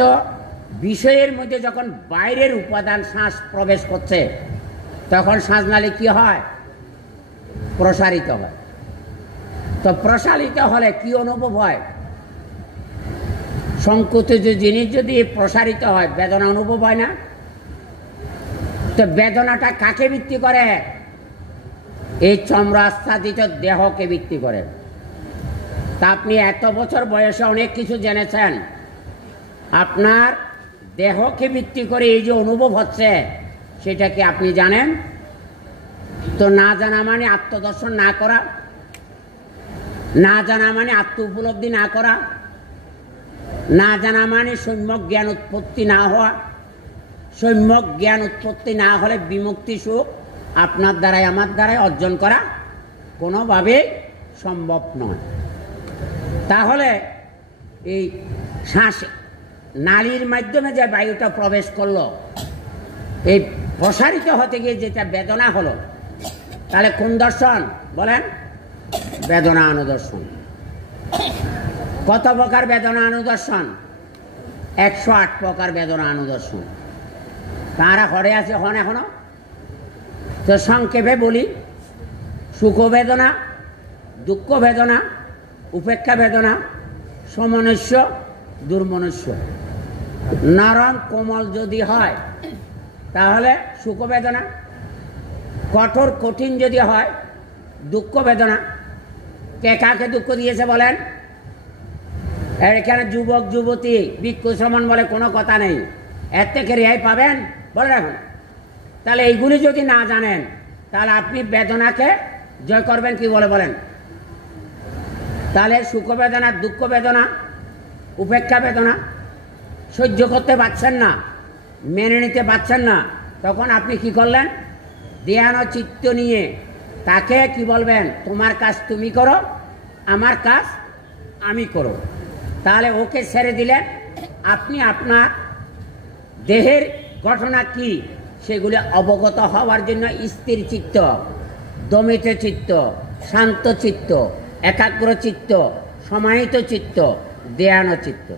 বিষয়ের মধ্যে যখন বাইরের উপাদান শ্বাস প্রবেশ করছে তখন শ্বাসনালী কি হয়? প্রসারিত হয়। তো প্রসারিত হলে কি অনুভব হয়? সংকুচিত জিনিস যদি প্রসারিত হয় বেদনা অনুভব হয় না? তো বেদনাটা কাকে ভিত্তি করে? এই চমড়াচ্ছাদিত দেহকে ভিত্তি করে। তা আপনি এত বছর বয়সে অনেক কিছু জেনেছেন, আপনার দেহকে ভিত্তি করে এই যে অনুভব হচ্ছে সেটা কি আপনি জানেন? তো না জানা মানে আত্মদর্শন না করা, না জানা মানে আত্ম উপলব্ধি না করা, না জানা মানে সম্যক জ্ঞান উৎপত্তি না হওয়া। সম্যক জ্ঞান উৎপত্তি না হলে বিমুক্তি সুখ আপনার দ্বারাই আমার দ্বারাই অর্জন করা কোনোভাবেই সম্ভব নয়। তাহলে এই শ্বাস নালীর মাধ্যমে যে বায়ুটা প্রবেশ করলো, এই প্রসারিত হতে গিয়ে যেটা বেদনা হলো, তাহলে কোন দর্শন বলেন? বেদনা অনুদর্শন। কত প্রকার বেদনা অনুদর্শন? 108 প্রকার বেদনা অনুদর্শন। তারা ঘরে আছে হন এখনো? তো সংক্ষেপে বলি, সুখ বেদনা, দুঃখ বেদনা, উপেক্ষা বেদনা, সমনস্য, দুর্মনস্য। নরম কোমল যদি হয় তাহলে সুখ বেদনা, কঠোর কঠিন যদি হয় দুঃখ বেদনা। কে কাকে দুঃখ দিয়েছে বলেন? এখানে যুবক যুবতী ভিক্ষু সমান বলে কোনো কথা নেই, এর থেকে রেহাই পাবেন বলে রাখুন। তাহলে এইগুলি যদি না জানেন তাহলে আপনি বেদনাকে জয় করবেন কি বলে বলেন? তাহলে সুখ বেদনা, দুঃখ বেদনা, উপেক্ষা বেদনা সহ্য করতে পারছেন না, মেনে নিতে পারছেন না, তখন আপনি কি করলেন? ধ্যান ও চিত্ত নিয়ে তাকে কি বলবেন? তোমার কাজ তুমি করো, আমার কাজ আমি করো। তাহলে ওকে ছেড়ে দিলেন, আপনি আপনার দেহের ঘটনা কি সেগুলি অবগত হওয়ার জন্য স্থির চিত্ত, দমিত চিত্ত, শান্ত চিত্ত, একাগ্র চিত্ত, সমাহিত চিত্ত, ধ্যান চিত্ত।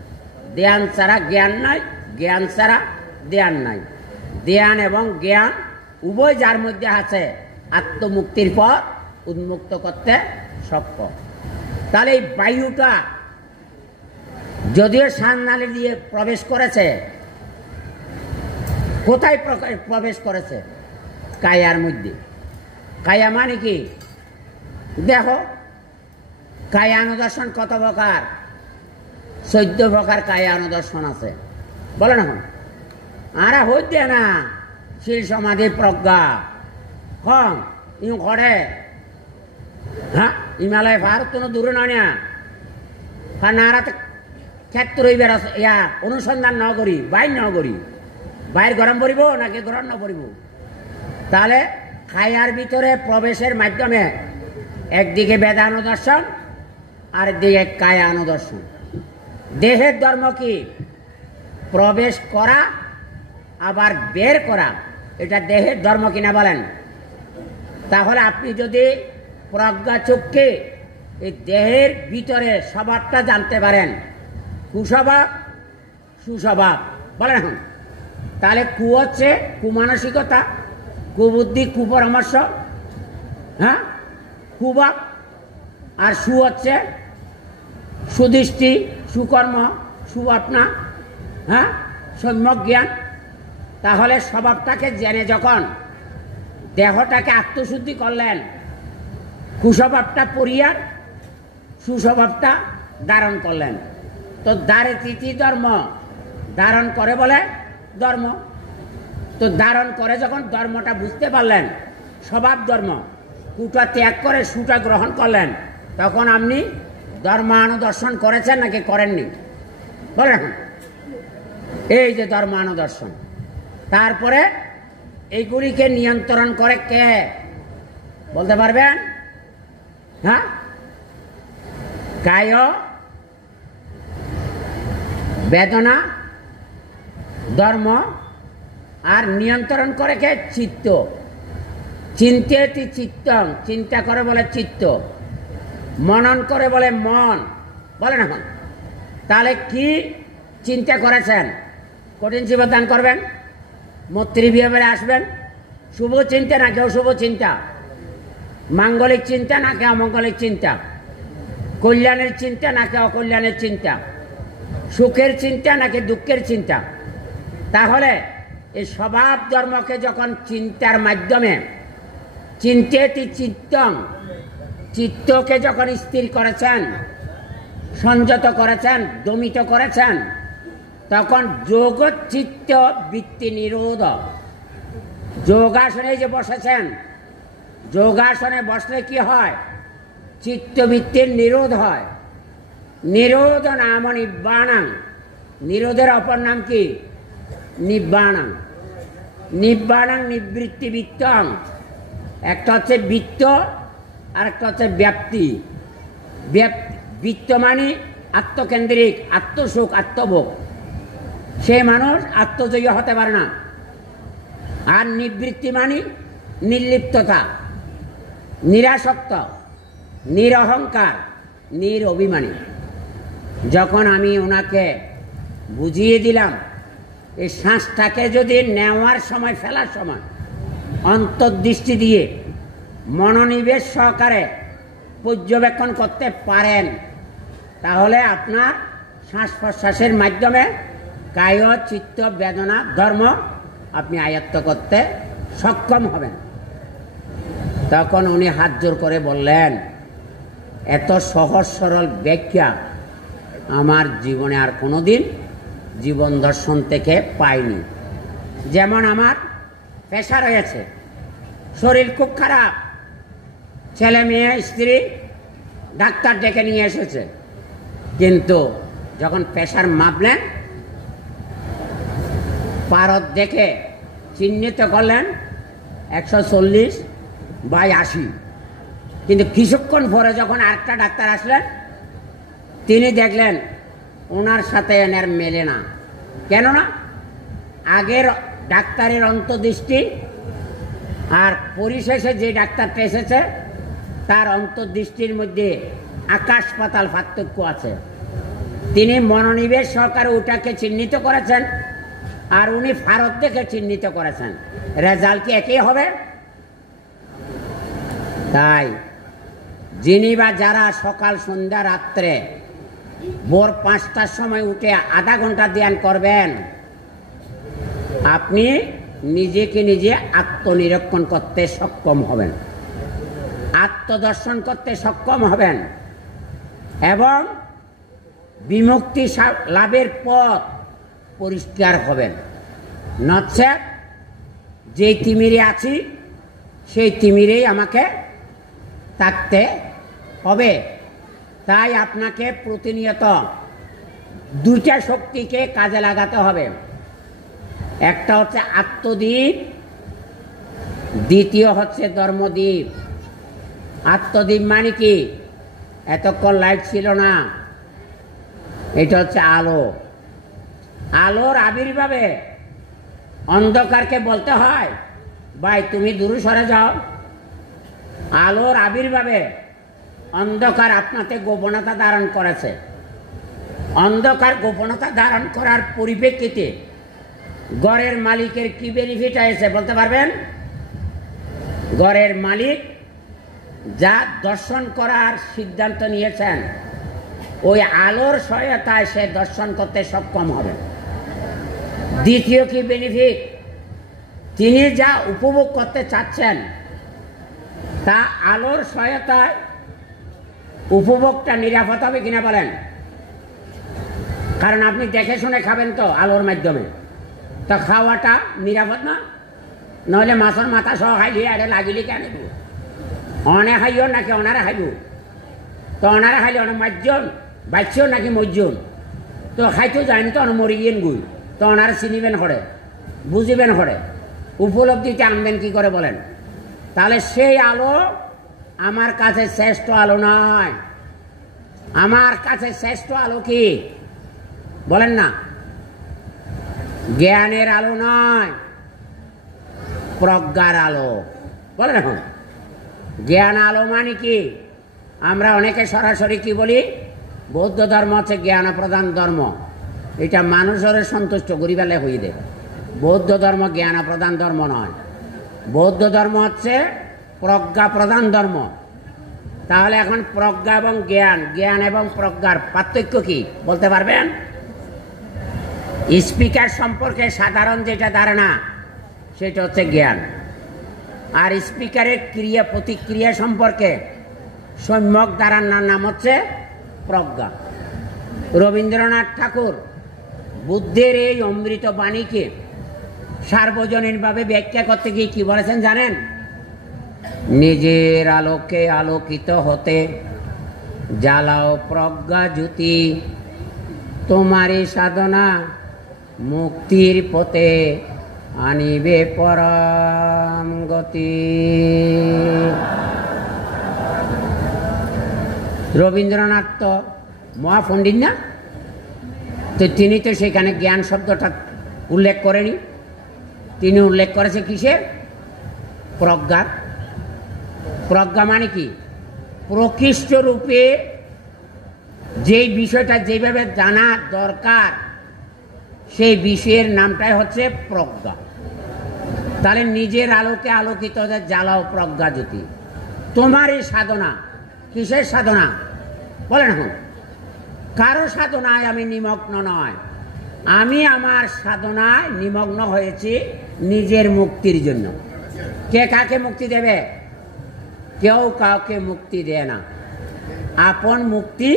ধ্যান ছাড়া জ্ঞান নাই, জ্ঞান ছাড়া ধ্যান নাই। ধ্যান এবং জ্ঞান উভয় যার মধ্যে আছে আত্মমুক্তির পর উন্মুক্ত করতে সক্ষম। তাহলে এই বায়ুটা যদিও শ্বাসনালী দিয়ে প্রবেশ করেছে, কোথায় প্রবেশ করেছে? কায়ার মধ্যে। কায়া মানে কি? দেখো, কায়া অনুদর্শন কত প্রকার? 14 প্রকার কায়া অনুদর্শন আছে। বলেন এখন আরা হইতে না শিল সমাধি প্রজ্ঞা কম ইউ ঘরে। হ্যাঁ, হিমালয় ভারত কোনো দূরে নয় না। কারণ আরা ক্ষেত্র ইয়া অনুসন্ধান ন করি, বাইর ন করি, বাইর গরম পড়িব নাকি গরম ন পড়িব। তাহলে কায়ার ভিতরে প্রবেশের মাধ্যমে একদিকে বেদানু দর্শন আর একদিকে কায়ানু দর্শন। দেহের ধর্ম কি? প্রবেশ করা আবার বের করা, এটা দেহের ধর্ম কিনা বলেন? তাহলে আপনি যদি প্রজ্ঞা চক্ষে এই দেহের ভিতরে স্বভাবটা জানতে পারেন, কুস্বভাব সুস্বভাব, বলেন এখন, তাহলে কু হচ্ছে কুমানসিকতা, কুবুদ্ধি, কুপরামর্শ, হ্যাঁ, কুভাব, আর সু হচ্ছে সুদৃষ্টি, সুকর্ম, সুভাবনা, হ্যাঁ, সম্যক জ্ঞান। তাহলে স্বভাবটাকে জেনে যখন দেহটাকে আত্মশুদ্ধি করলেন, কুস্বভাবটা পরিহার, সুস্বভাবটা ধারণ করলেন। তো দ্বারে তৃতীয় ধর্ম ধারণ করে বলে ধর্ম। তো ধারণ করে যখন ধর্মটা বুঝতে পারলেন, স্বভাব ধর্ম, কুটা ত্যাগ করে সুটা গ্রহণ করলেন, তখন আপনি ধর্মানুদর্শন করেছেন নাকি করেননি? বলেন এখন। এই যে ধর্মানুদর্শন, তারপরে এইগুলিকে নিয়ন্ত্রণ করে কে বলতে পারবেন? হ্যাঁ, কায় বেদনা ধর্ম আর নিয়ন্ত্রণ করে কে? চিত্ত। চিন্তেতি চিত্তং, চিন্তা করে বলে চিত্ত, মনন করে বলে মন। বলেন এখন তাহলে কি চিন্তা করেছেন? কঠিন জীবন দান করবেন, মৈত্রীবিহারে আসবেন, শুভ চিন্তা নাকি অশুভ চিন্তা, মাঙ্গলিক চিন্তা নাকি অমঙ্গলিক চিন্তা, কল্যাণের চিন্তা নাকি অকল্যাণের চিন্তা, সুখের চিন্তা নাকি দুঃখের চিন্তা। তাহলে এই স্বভাব ধর্মকে যখন চিন্তার মাধ্যমে চিন্তেতি চিত্তং, চিত্তকে যখন স্থির করেছেন, সংযত করেছেন, দমিত করেছেন, তখন যোগ চিত্ত বৃত্তি নিরোধ। যোগাসনে যে বসেছেন, যোগাসনে বসলে কি হয়? চিত্তবৃত্তির নিরোধ হয়। নিরোধ নাম নিব্বাণাং, নিরোধের অপর নাম কি? নিব্বাণাং। নিব্বাণাং নিবৃত্তি বৃত্তং, একটা হচ্ছে বৃত্ত আর একটা হচ্ছে ব্যাপ্তি। বৃত্ত মানে আত্মকেন্দ্রিক, আত্মসুখ, আত্মভোগ, সে মানুষ আত্মজয়ী হতে পারে না। আর নিবৃত্তি মানে নির্লিপ্ততা, নিরাসক্ত, নিরহংকার, নিরভিমানী। যখন আমি ওনাকে বুঝিয়ে দিলাম এই শ্বাসটাকে যদি নেওয়ার সময়, ফেলার সময় অন্তর্দৃষ্টি দিয়ে মনোনিবেশ সহকারে পর্যবেক্ষণ করতে পারেন, তাহলে আপনার শ্বাস প্রশ্বাসের মাধ্যমে কায় চিত্ত বেদনা ধর্ম আপনি আয়ত্ত করতে সক্ষম হবেন। তখন উনি হাত জোর করে বললেন, এত সহজ সরল ব্যাখ্যা আমার জীবনে আর কোনোদিন জীবন দর্শন থেকে পাইনি। যেমন আমার প্রেশার হয়েছে, শরীর খুব খারাপ, ছেলে মেয়ে স্ত্রী ডাক্তার ডেকে নিয়ে এসেছে, কিন্তু যখন প্রেশার মাপলেন, পারদ দেখে চিহ্নিত করলেন 140/80। কিন্তু কিছুক্ষণ পরে যখন আরেকটা ডাক্তার আসলেন, তিনি দেখলেন ওনার সাথে এনার মেলে না। কেননা আগের ডাক্তারের অন্তর্দৃষ্টি আর পরিশেষে যে ডাক্তারটা এসেছে তার অন্তর্দৃষ্টির মধ্যে আকাশ পাতাল পার্থক্য আছে। তিনি মনোনিবেশ সহকারে ওটাকে চিহ্নিত করেছেন, আর উনি ফারত দেখে চিহ্নিত করেছেন। রেজাল্ট কি একই হবে? তাই যিনি বা যারা সকাল সন্ধ্যা রাত্রে ভোর 5টার সময় উঠে আধা ঘন্টা ধ্যান করবেন, আপনি নিজেকে নিজে আত্মনিরীক্ষণ করতে সক্ষম হবেন, আত্মদর্শন করতে সক্ষম হবেন এবং বিমুক্তি লাভের পথ পরিষ্কার হবেন। নচেৎ যেই তিমিরে আছি সেই তিমিরেই আমাকে থাকতে হবে। তাই আপনাকে প্রতিনিয়ত দুইটা শক্তিকে কাজে লাগাতে হবে। একটা হচ্ছে আত্মদ্বীপ, দ্বিতীয় হচ্ছে ধর্মদ্বীপ। আত্মদ্বীপ মানে কি? এতক্ষণ লাইট ছিল না, এটা হচ্ছে আলো। আলোর আবির্ভাবে অন্ধকারকে বলতে হয়, ভাই তুমি দূরে সরে যাও। আলোর আবির্ভাবে অন্ধকার আপনাতে গোপনতা ধারণ করেছে। অন্ধকার গোপনতা ধারণ করার পরিপ্রেক্ষিতে ঘরের মালিকের কি বেনিফিট হয়েছে বলতে পারবেন? ঘরের মালিক যা দর্শন করার সিদ্ধান্ত নিয়েছেন, ওই আলোর সহায়তায় সে দর্শন করতে সক্ষম হবে। দ্বিতীয় কি বেনিফিট? তিনি যা উপভোগ করতে চাচ্ছেন তা আলোর সহায়তায় উপভোগটা নিরাপদ হবে কিনা বলেন? কারণ আপনি দেখে শুনে খাবেন তো আলোর মাধ্যমে, তো খাওয়াটা নিরাপদ না? নহলে মাছের মাথা সহ খাইলি আরে লাগিলি কেন? অনে খাইও নাকি অনারা খাইব? তো অনারা খাইলে অনেক মার্জন বাচ্চিও নাকি মর্জন, তো খাইতেও যায়নি তো মরি গিয়েন গুই, তো ওনারা চিনিবেন হরে, বুঝিবেন হরে, উপলব্ধিতে আনবেন কি করে বলেন? তাহলে সেই আলো আমার কাছে শ্রেষ্ঠ আলো নয়। আমার কাছে শ্রেষ্ঠ আলো কি বলেন না? জ্ঞানের আলো নয়, প্রজ্ঞার আলো। বলেন এখন জ্ঞান আলো মানে কি? আমরা অনেকে সরাসরি কি বলি, বৌদ্ধ ধর্ম হচ্ছে জ্ঞান প্রধান ধর্ম। এটা মানুষের সন্তুষ্ট করিবেলে হয়ে দেয়। বৌদ্ধ ধর্ম জ্ঞান প্রধান ধর্ম নয়, বৌদ্ধ ধর্ম হচ্ছে প্রজ্ঞা প্রধান ধর্ম। তাহলে এখন প্রজ্ঞা এবং জ্ঞান, জ্ঞান এবং প্রজ্ঞার পার্থক্য কি বলতে পারবেন? স্পিকার সম্পর্কে সাধারণ যেটা ধারণা সেটা হচ্ছে জ্ঞান, আর স্পিকারের ক্রিয়া প্রতিক্রিয়া সম্পর্কে সম্যক ধারণার নাম হচ্ছে প্রজ্ঞা। রবীন্দ্রনাথ ঠাকুর বুদ্ধের এই অমৃত বাণীকে সার্বজনীনভাবে ব্যাখ্যা করতে গিয়ে কি বলেছেন জানেন? নিজের আলোকে আলোকিত হতে জ্বালাও প্রজ্ঞা জ্যোতি, তোমারই সাধনা মুক্তির পথে আনিবে পরম গতি। রবীন্দ্রনাথ তো মহাপণ্ডিত না? তো তিনি তো সেখানে জ্ঞান শব্দটা উল্লেখ করেনি, তিনি উল্লেখ করেছে কিসের? প্রজ্ঞা। প্রজ্ঞা মানে কি? প্রকৃষ্ট রূপে যেই বিষয়টা যেভাবে জানা দরকার সেই বিষয়ের নামটাই হচ্ছে প্রজ্ঞা। তাহলে নিজের আলোকে আলোকিত জ্বালাও প্রজ্ঞা জ্যোতি, তোমার এই সাধনা। কিসের সাধনা বলেন? এখন কারো সাধনায় আমি নিমগ্ন নয়, আমি আমার সাধনায় নিমগ্ন হয়েছি নিজের মুক্তির জন্য। কে কাকে মুক্তি দেবে? কেউ কাউকে মুক্তি দেয় না, আপন মুক্তি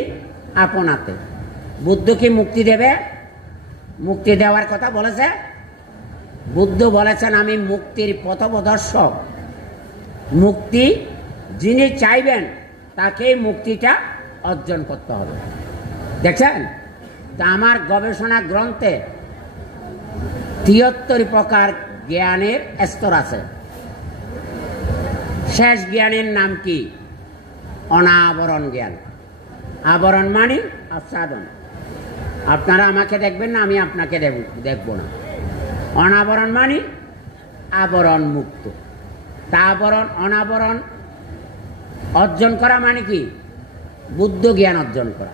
আপনাতে। বুদ্ধ কি মুক্তি দেবে? মুক্তি দেওয়ার কথা বলেছে? বুদ্ধ বলেছেন আমি মুক্তির পথপ্রদর্শক। মুক্তি যিনি চাইবেন তাকেই মুক্তিটা অর্জন করতে হবে। দেখছেন, তা আমার গবেষণা গ্রন্থে 73 প্রকার জ্ঞানের স্তর আছে। শেষ জ্ঞানের নাম কি? অনাবরণ জ্ঞান। আবরণ মানে আচ্ছাদন। আপনারা আমাকে দেখবেন না, আমি আপনাকে দেখব না। অনাবরণ মানে আবরণ মুক্ত। তা আবরণ অনাবরণ অর্জন করা মানে কি? বুদ্ধ জ্ঞান অর্জন করা।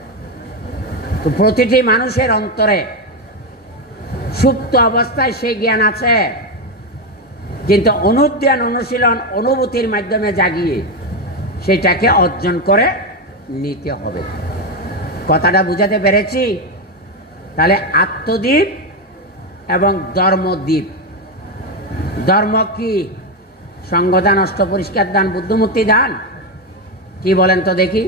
তো প্রতিটি মানুষের অন্তরে সুপ্ত অবস্থায় সেই জ্ঞান আছে, কিন্তু অনুধ্যান অনুশীলন অনুভূতির মাধ্যমে জাগিয়ে সেটাকে অর্জন করে নিতে হবে। কথাটা বুঝাতে পেরেছি? তাহলে আত্মদ্বীপ এবং ধর্মদ্বীপ। ধর্ম কি? সঙ্গদান, অষ্টপরিষ্কার দান, বুদ্ধমূর্তি দান। কি বলেন তো দেখি?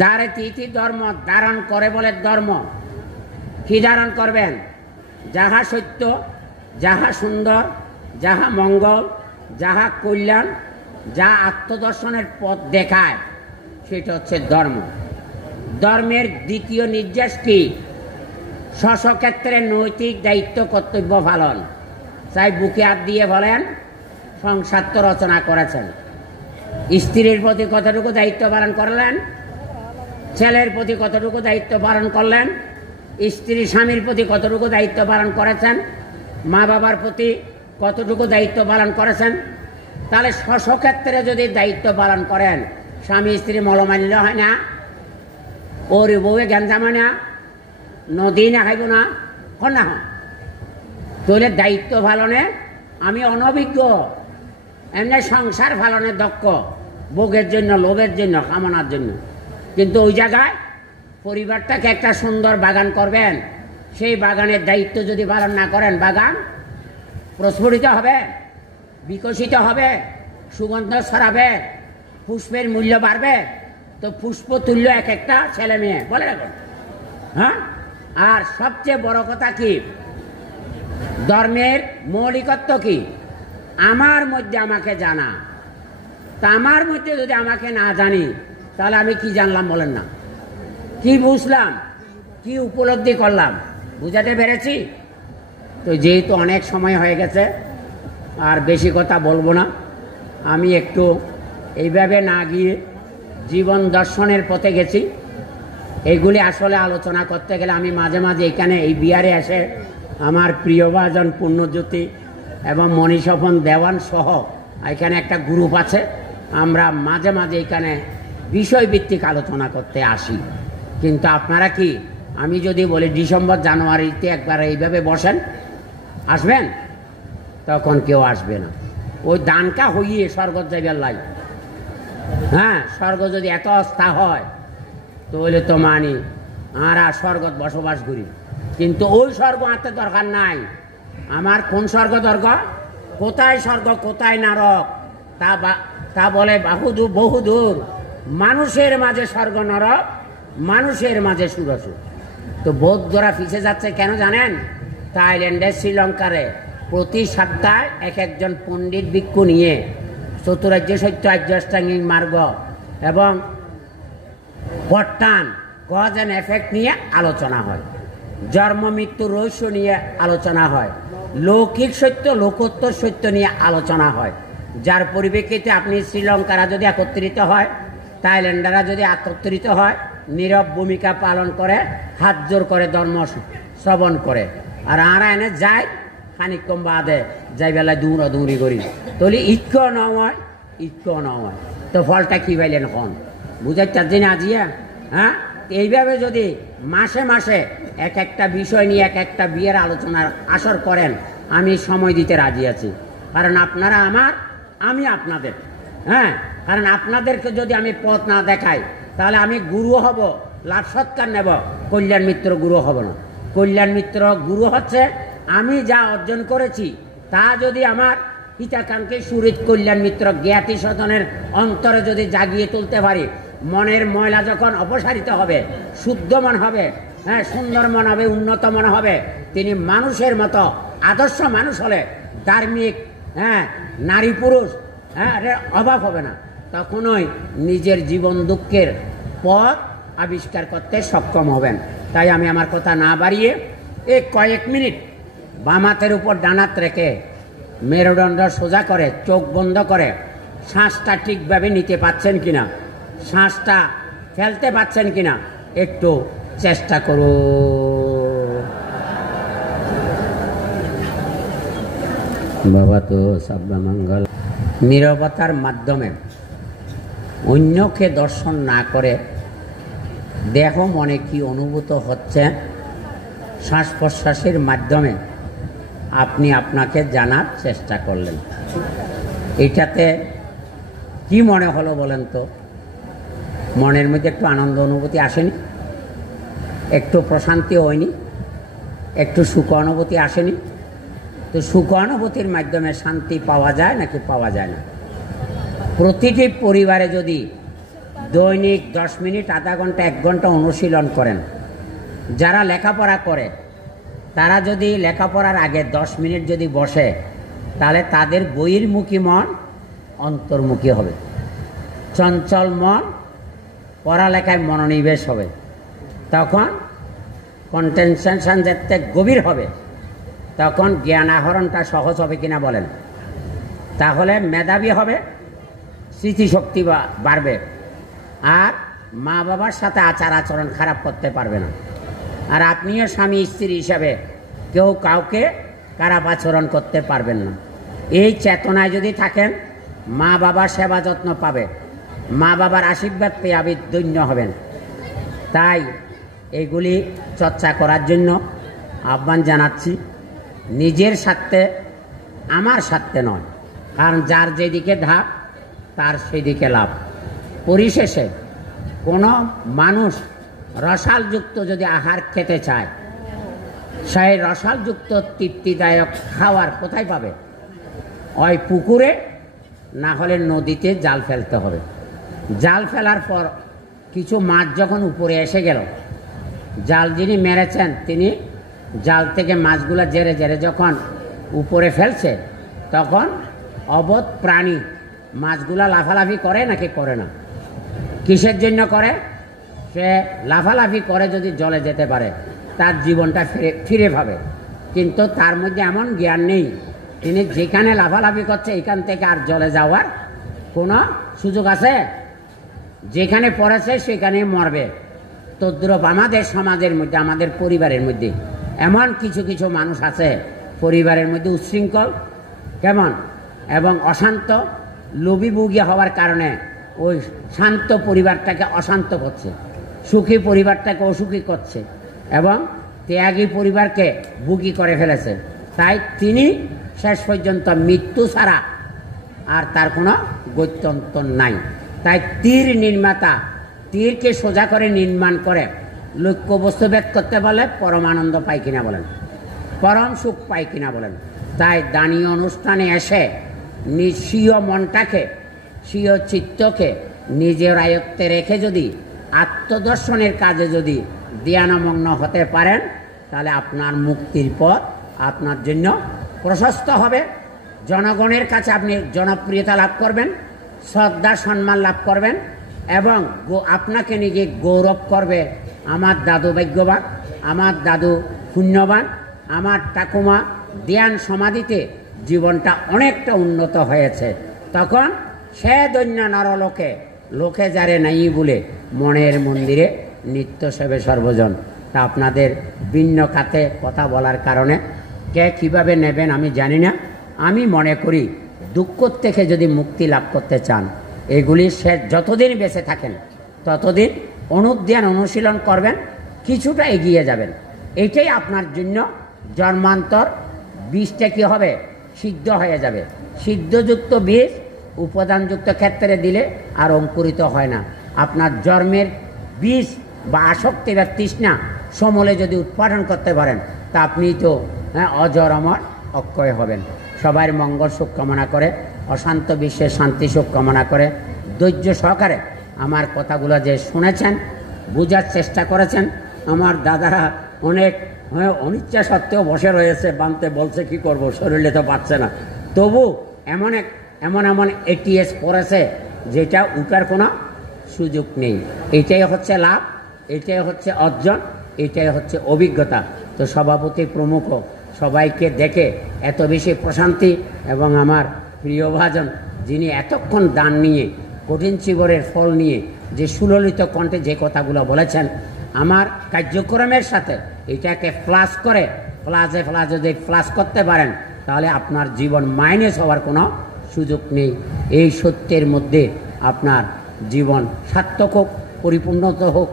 দ্বারে তিথি ধর্ম ধারণ করে বলে ধর্ম। কি ধারণ করবেন? যাহা সত্য, যাহা সুন্দর, যাহা মঙ্গল, যাহা কল্যাণ, যা আত্মদর্শনের পথ দেখায় সেটা হচ্ছে ধর্ম। ধর্মের দ্বিতীয় নির্দেশ কি? স্বস্বক্ষেত্রে নৈতিক দায়িত্ব কর্তব্য পালন। চাই বুকে হাত দিয়ে বলেন, সংসার তো রচনা করেছেন, স্ত্রীর প্রতি কতটুকু দায়িত্ব পালন করলেন? ছেলের প্রতি কতটুকু দায়িত্ব পালন করলেন? স্ত্রী স্বামীর প্রতি কতটুকু দায়িত্ব পালন করেছেন? মা বাবার প্রতি কতটুকু দায়িত্ব পালন করেছেন? তাহলে স্বস্বক্ষেত্রে যদি দায়িত্ব পালন করেন, স্বামী স্ত্রী মলমালিন্য হয় না, ওর বউয়ে গ্যাঞ্জাম হয় না, নদী না খাইব না, হন না হন। তাহলে দায়িত্ব পালনে আমি অনভিজ্ঞ, এমনি সংসার পালনে দক্ষ, ভোগের জন্য, লোভের জন্য, কামনার জন্য। কিন্তু ওই জায়গায় পরিবারটাকে একটা সুন্দর বাগান করবেন, সেই বাগানের দায়িত্ব যদি পালন না করেন, বাগান প্রস্ফুটিত হবে, বিকশিত হবে, সুগন্ধ ছড়াবে, পুষ্পের মূল্য বাড়বে। তো পুষ্প তুল্য এক একটা ছেলে মেয়ে, বলে রাখুন। হ্যাঁ, আর সবচেয়ে বড় কথা কি? ধর্মের মৌলিকত্ব কি? আমার মধ্যে আমাকে জানা। তা আমার মধ্যে যদি আমাকে না জানি, তাহলে আমি কি জানলাম বলেন না? কি বুঝলাম, কি উপলব্ধি করলাম? বুঝাতে পেরেছি? তো যেহেতু অনেক সময় হয়ে গেছে, আর বেশি কথা বলবো না। আমি একটু এইভাবে না গিয়ে জীবন দর্শনের পথে গেছি। এইগুলি আসলে আলোচনা করতে গেলে আমি মাঝে মাঝে এখানে এই বিহারে এসে আমার প্রিয় ভাজন পূর্ণজ্যোতি এবং মণিস্বপন দেওয়ান সহ এখানে একটা গ্রুপ আছে। আমরা মাঝে মাঝে এখানে বিষয়ভিত্তিক আলোচনা করতে আসি। কিন্তু আপনারা কি, আমি যদি বলি ডিসেম্বর জানুয়ারিতে একবার এইভাবে বসেন, আসবেন? তখন কেউ আসবে না। ওই দানকা হইয়ে স্বর্গ যাইবার লাই। হ্যাঁ, স্বর্গ যদি এত অস্থা হয় তাহলে তো মানি আর স্বর্গত বসবাস করি। কিন্তু ওই স্বর্গ আনতে দরকার নাই। আমার কোন স্বর্গ দরকার? কোথায় স্বর্গ কোথায় নরক তা বলে বহুদূর। মানুষের মাঝে স্বর্গ নরক, মানুষের মাঝে সুরসুর। তো বৌদ্ধরা পিছিয়ে যাচ্ছে কেন জানেন? থাইল্যান্ডে, শ্রীলঙ্কারে প্রতি সপ্তাহে এক একজন পণ্ডিত ভিক্ষু নিয়ে চতুরাজ্য সত্য আর্যাষ্টাঙ্গিক মার্গ এবং বর্তান কজ অ্যান্ড এফেক্ট নিয়ে আলোচনা হয়। জন্ম মৃত্যু রহস্য নিয়ে আলোচনা হয়। লৌকিক সত্য, লোকোত্তর সত্য নিয়ে আলোচনা হয়। যার পরিপ্রেক্ষিতে আপনি শ্রীলঙ্কারা যদি একত্রিত হয়, থাইল্যান্ডারা যদি একত্রিত হয়, নীরব ভূমিকা পালন করে, হাত জোর করে ধর্ম শ্রবণ করে। আর আরা এনে যায় খানিকক্ষণ বাদে যাই বেলায় দৌড়ি করি, তাহলে ইক্ষ নয়, ইক্ষ নয়। তো ফলটা কি পাইলেন এখন? বুঝাইতে দিন আজিয়া। হ্যাঁ, এইভাবে যদি মাসে মাসে এক একটা বিষয় নিয়ে এক একটা বিয়ের আলোচনার আসর করেন, আমি সময় দিতে রাজি আছি। কারণ আপনারা আমার, আমি আপনাদের। হ্যাঁ, কারণ আপনাদেরকে যদি আমি পথ না দেখাই তাহলে আমি গুরু হব, লাভ সৎকার নেব, কল্যাণ মিত্র গুরু হব না। কল্যাণ মিত্র গুরু হচ্ছে আমি যা অর্জন করেছি তা যদি আমার হিতাকাঙ্ক্ষী সুরিত কল্যাণ মিত্র জ্ঞাতি সদনের অন্তরে যদি জাগিয়ে তুলতে পারি, মনের ময়লা যখন অপসারিত হবে, শুদ্ধ মন হবে, হ্যাঁ, সুন্দর মন হবে, উন্নত মন হবে, তিনি মানুষের মতো আদর্শ মানুষ হলে ধার্মিক, হ্যাঁ, নারী পুরুষ, হ্যাঁ, অভাব হবে না। তখনই নিজের জীবন দুঃখের পথ আবিষ্কার করতে সক্ষম হবেন। তাই আমি আমার কথা না বাড়িয়ে এই কয়েক মিনিট বাম হাতের উপর ডানাত রেখে মেরুদণ্ড সোজা করে চোখ বন্ধ করে শ্বাসটা ঠিকভাবে নিতে পাচ্ছেন কিনা, শ্বাসটা ফেলতে পাচ্ছেন কিনা একটু চেষ্টা করো। বাবা তো সর্বমঙ্গল। নীরবতার মাধ্যমে অন্যকে দর্শন না করে দেহ মনে কি অনুভূত হচ্ছে, শ্বাস প্রশ্বাসের মাধ্যমে আপনি আপনাকে জানার চেষ্টা করলেন। এটাতে কি মনে হলো বলেন তো? মনের মধ্যে একটু আনন্দ অনুভূতি আসেনি? একটু প্রশান্তি হয়নি? একটু সুখ অনুভূতি আসেনি? তো সুখ অনুভূতির মাধ্যমে শান্তি পাওয়া যায় নাকি পাওয়া যায় না? প্রতিটি পরিবারে যদি দৈনিক 10 মিনিট, আধা ঘন্টা, 1 ঘন্টা অনুশীলন করেন, যারা লেখাপড়া করে তারা যদি লেখাপড়ার আগে 10 মিনিট যদি বসে, তাহলে তাদের বহির্মুখী মন অন্তর্মুখী হবে, চঞ্চল মন পড়ালেখায় মনোনিবেশ হবে, তখন কনসেন্ট্রেশন যেতে গভীর হবে, তখন জ্ঞান আহরণটা সহজ হবে কিনা বলেন? তাহলে মেধাবী হবে, স্মৃতিশক্তি বাড়বে, আর মা বাবার সাথে আচার আচরণ খারাপ করতে পারবে না। আর আপনিও স্বামী স্ত্রী হিসাবে কেউ কাউকে খারাপ আচরণ করতে পারবেন না। এই চেতনায় যদি থাকেন, মা বাবার সেবা যত্ন পাবে, মা বাবার আশীর্বাদ পেয়ে আপনি ধন্য হবেন। তাই এগুলি চর্চা করার জন্য আহ্বান জানাচ্ছি। নিজের স্বার্থে, আমার স্বার্থে নয়, কারণ যার যেদিকে ধাপ তার সেদিকে লাভ। পরিশেষে কোনো মানুষ রসালযুক্ত যদি আহার খেতে চায়, সেই রসালযুক্ত তৃপ্তিদায়ক খাবার কোথায় পাবে? ওই পুকুরে, না হলে নদীতে জাল ফেলতে হবে। জাল ফেলার পর কিছু মাছ যখন উপরে এসে গেল, জাল যিনি মেরেছেন তিনি জাল থেকে মাছগুলো জেরে জেরে যখন উপরে ফেলছে, তখন অবোধ প্রাণী মাছগুলা লাফালাফি করে নাকি করে না? কিসের জন্য করে? সে লাফালাফি করে যদি জলে যেতে পারে, তার জীবনটা ফিরে পাবে। কিন্তু তার মধ্যে এমন জ্ঞান নেই, তিনি যেখানে লাফালাফি করছে এখান থেকে আর জলে যাওয়ার কোনো সুযোগ আছে? যেখানে পড়েছে সেখানে মরবে। তদ্রূপ আমাদের সমাজের মধ্যে, আমাদের পরিবারের মধ্যে এমন কিছু কিছু মানুষ আছে, পরিবারের মধ্যে উচ্ছৃঙ্খল, কেমন, এবং অশান্ত লোভীভোগী হওয়ার কারণে ওই শান্ত পরিবারটাকে অশান্ত করছে, সুখী পরিবারটাকে অসুখী করছে এবং ত্যাগী পরিবারকে ভোগী করে ফেলেছে। তাই তিনি শেষ পর্যন্ত মৃত্যু ছাড়া আর তার কোনো গত্যন্তর নাই। তাই তীর নির্মাতা তীরকে সোজা করে নির্মাণ করে লক্ষ্য বস্তু ভেদ করতে বলে পরম আনন্দ পায় কিনা বলেন, পরম সুখ পায় কিনা বলেন। তাই দানীয় অনুষ্ঠানে এসে স্বীয় মনটাকে, স্বীয় চিত্তকে নিজের আয়ত্তে রেখে যদি আত্মদর্শনের কাজে যদি ধ্যানমগ্ন হতে পারেন, তাহলে আপনার মুক্তির পথ আপনার জন্য প্রশস্ত হবে। জনগণের কাছে আপনি জনপ্রিয়তা লাভ করবেন, শ্রদ্ধা সম্মান লাভ করবেন এবং আপনাকে নিজে গৌরব করবে, আমার দাদু ভাগ্যবান, আমার দাদু পুণ্যবান, আমার ঠাকুমা ধ্যান সমাধিতে জীবনটা অনেকটা উন্নত হয়েছে। তখন সে দৈন্য নরলোকে লোকে যারে নাই বলে মনের মন্দিরে নিত্য সেবে সর্বজন। তা আপনাদের ভিন্ন খাতে কথা বলার কারণে কে কিভাবে নেবেন আমি জানি না। আমি মনে করি দুঃখ থেকে যদি মুক্তি লাভ করতে চান, এগুলি সে যতদিন বেঁচে থাকেন ততদিন অনুধ্যান অনুশীলন করবেন, কিছুটা এগিয়ে যাবেন। এটাই আপনার জন্য জন্মান্তর। বীজটা কী হবে, সিদ্ধ হয়ে যাবে। সিদ্ধযুক্ত বীজ উপাদানযুক্ত ক্ষেত্রে দিলে আর অঙ্কুরিত হয় না। আপনার জন্মের বীজ বা আসক্তি বা তৃষ্ণা সমূলে যদি উৎপাদন করতে পারেন, তা আপনি তো অজর অমর অক্ষয় হবেন। সবার মঙ্গল সুখ কামনা করে, অশান্ত বিশ্বের শান্তি সুখ কামনা করে, ধৈর্য সহকারে আমার কথাগুলো যে শুনেছেন, বোঝার চেষ্টা করেছেন। আমার দাদারা অনেক অনিচ্ছা সত্ত্বেও বসে রয়েছে, বানতে বলছে কি করব, শরীরে তো পাচ্ছে না, তবু এমন এমন এটিএস পড়েছে যেটা উঠার কোনো সুযোগ নেই। এটাই হচ্ছে লাভ, এটাই হচ্ছে অর্জন, এটাই হচ্ছে অভিজ্ঞতা। তো সভাপতি প্রমুখ সবাইকে দেখে এত বেশি প্রশান্তি এবং আমার প্রিয়ভাজন যিনি এতক্ষণ দান নিয়ে কঠিন চিবরের ফল নিয়ে যে সুললিত কণ্ঠে যে কথাগুলো বলেছেন, আমার কার্যক্রমের সাথে এটাকে ফ্লাশ করে ফ্লাজে যদি ফ্লাশ করতে পারেন, তাহলে আপনার জীবন মাইনাস হওয়ার কোনো সুযোগ নেই। এই সত্যের মধ্যে আপনার জীবন সার্থক হোক, পরিপূর্ণতা হোক,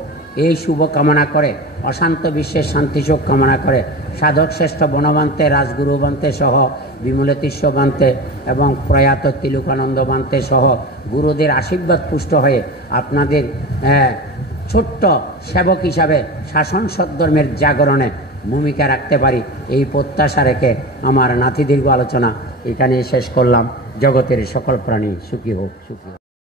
এই শুভ কামনা করে, অশান্ত বিশ্বের শান্তি সুখ কামনা করে, সাধক শ্রেষ্ঠ বনবান্তে রাজগুরু বান্তে সহ বিমলেতিস্ব বান্তে এবং প্রয়াত তিলকানন্দ বান্তে সহ গুরুদের আশীর্বাদ পুষ্ট হয়ে আপনাদের ছোট্ট সেবক হিসাবে শাসন সদ্ধর্মের জাগরণে ভূমিকা রাখতে পারি, এই প্রত্যাশা রেখে আমার নাতি দীর্ঘ আলোচনা এখানে শেষ করলাম। জগতের সকল প্রাণী সুখী হোক, সুখী হোক।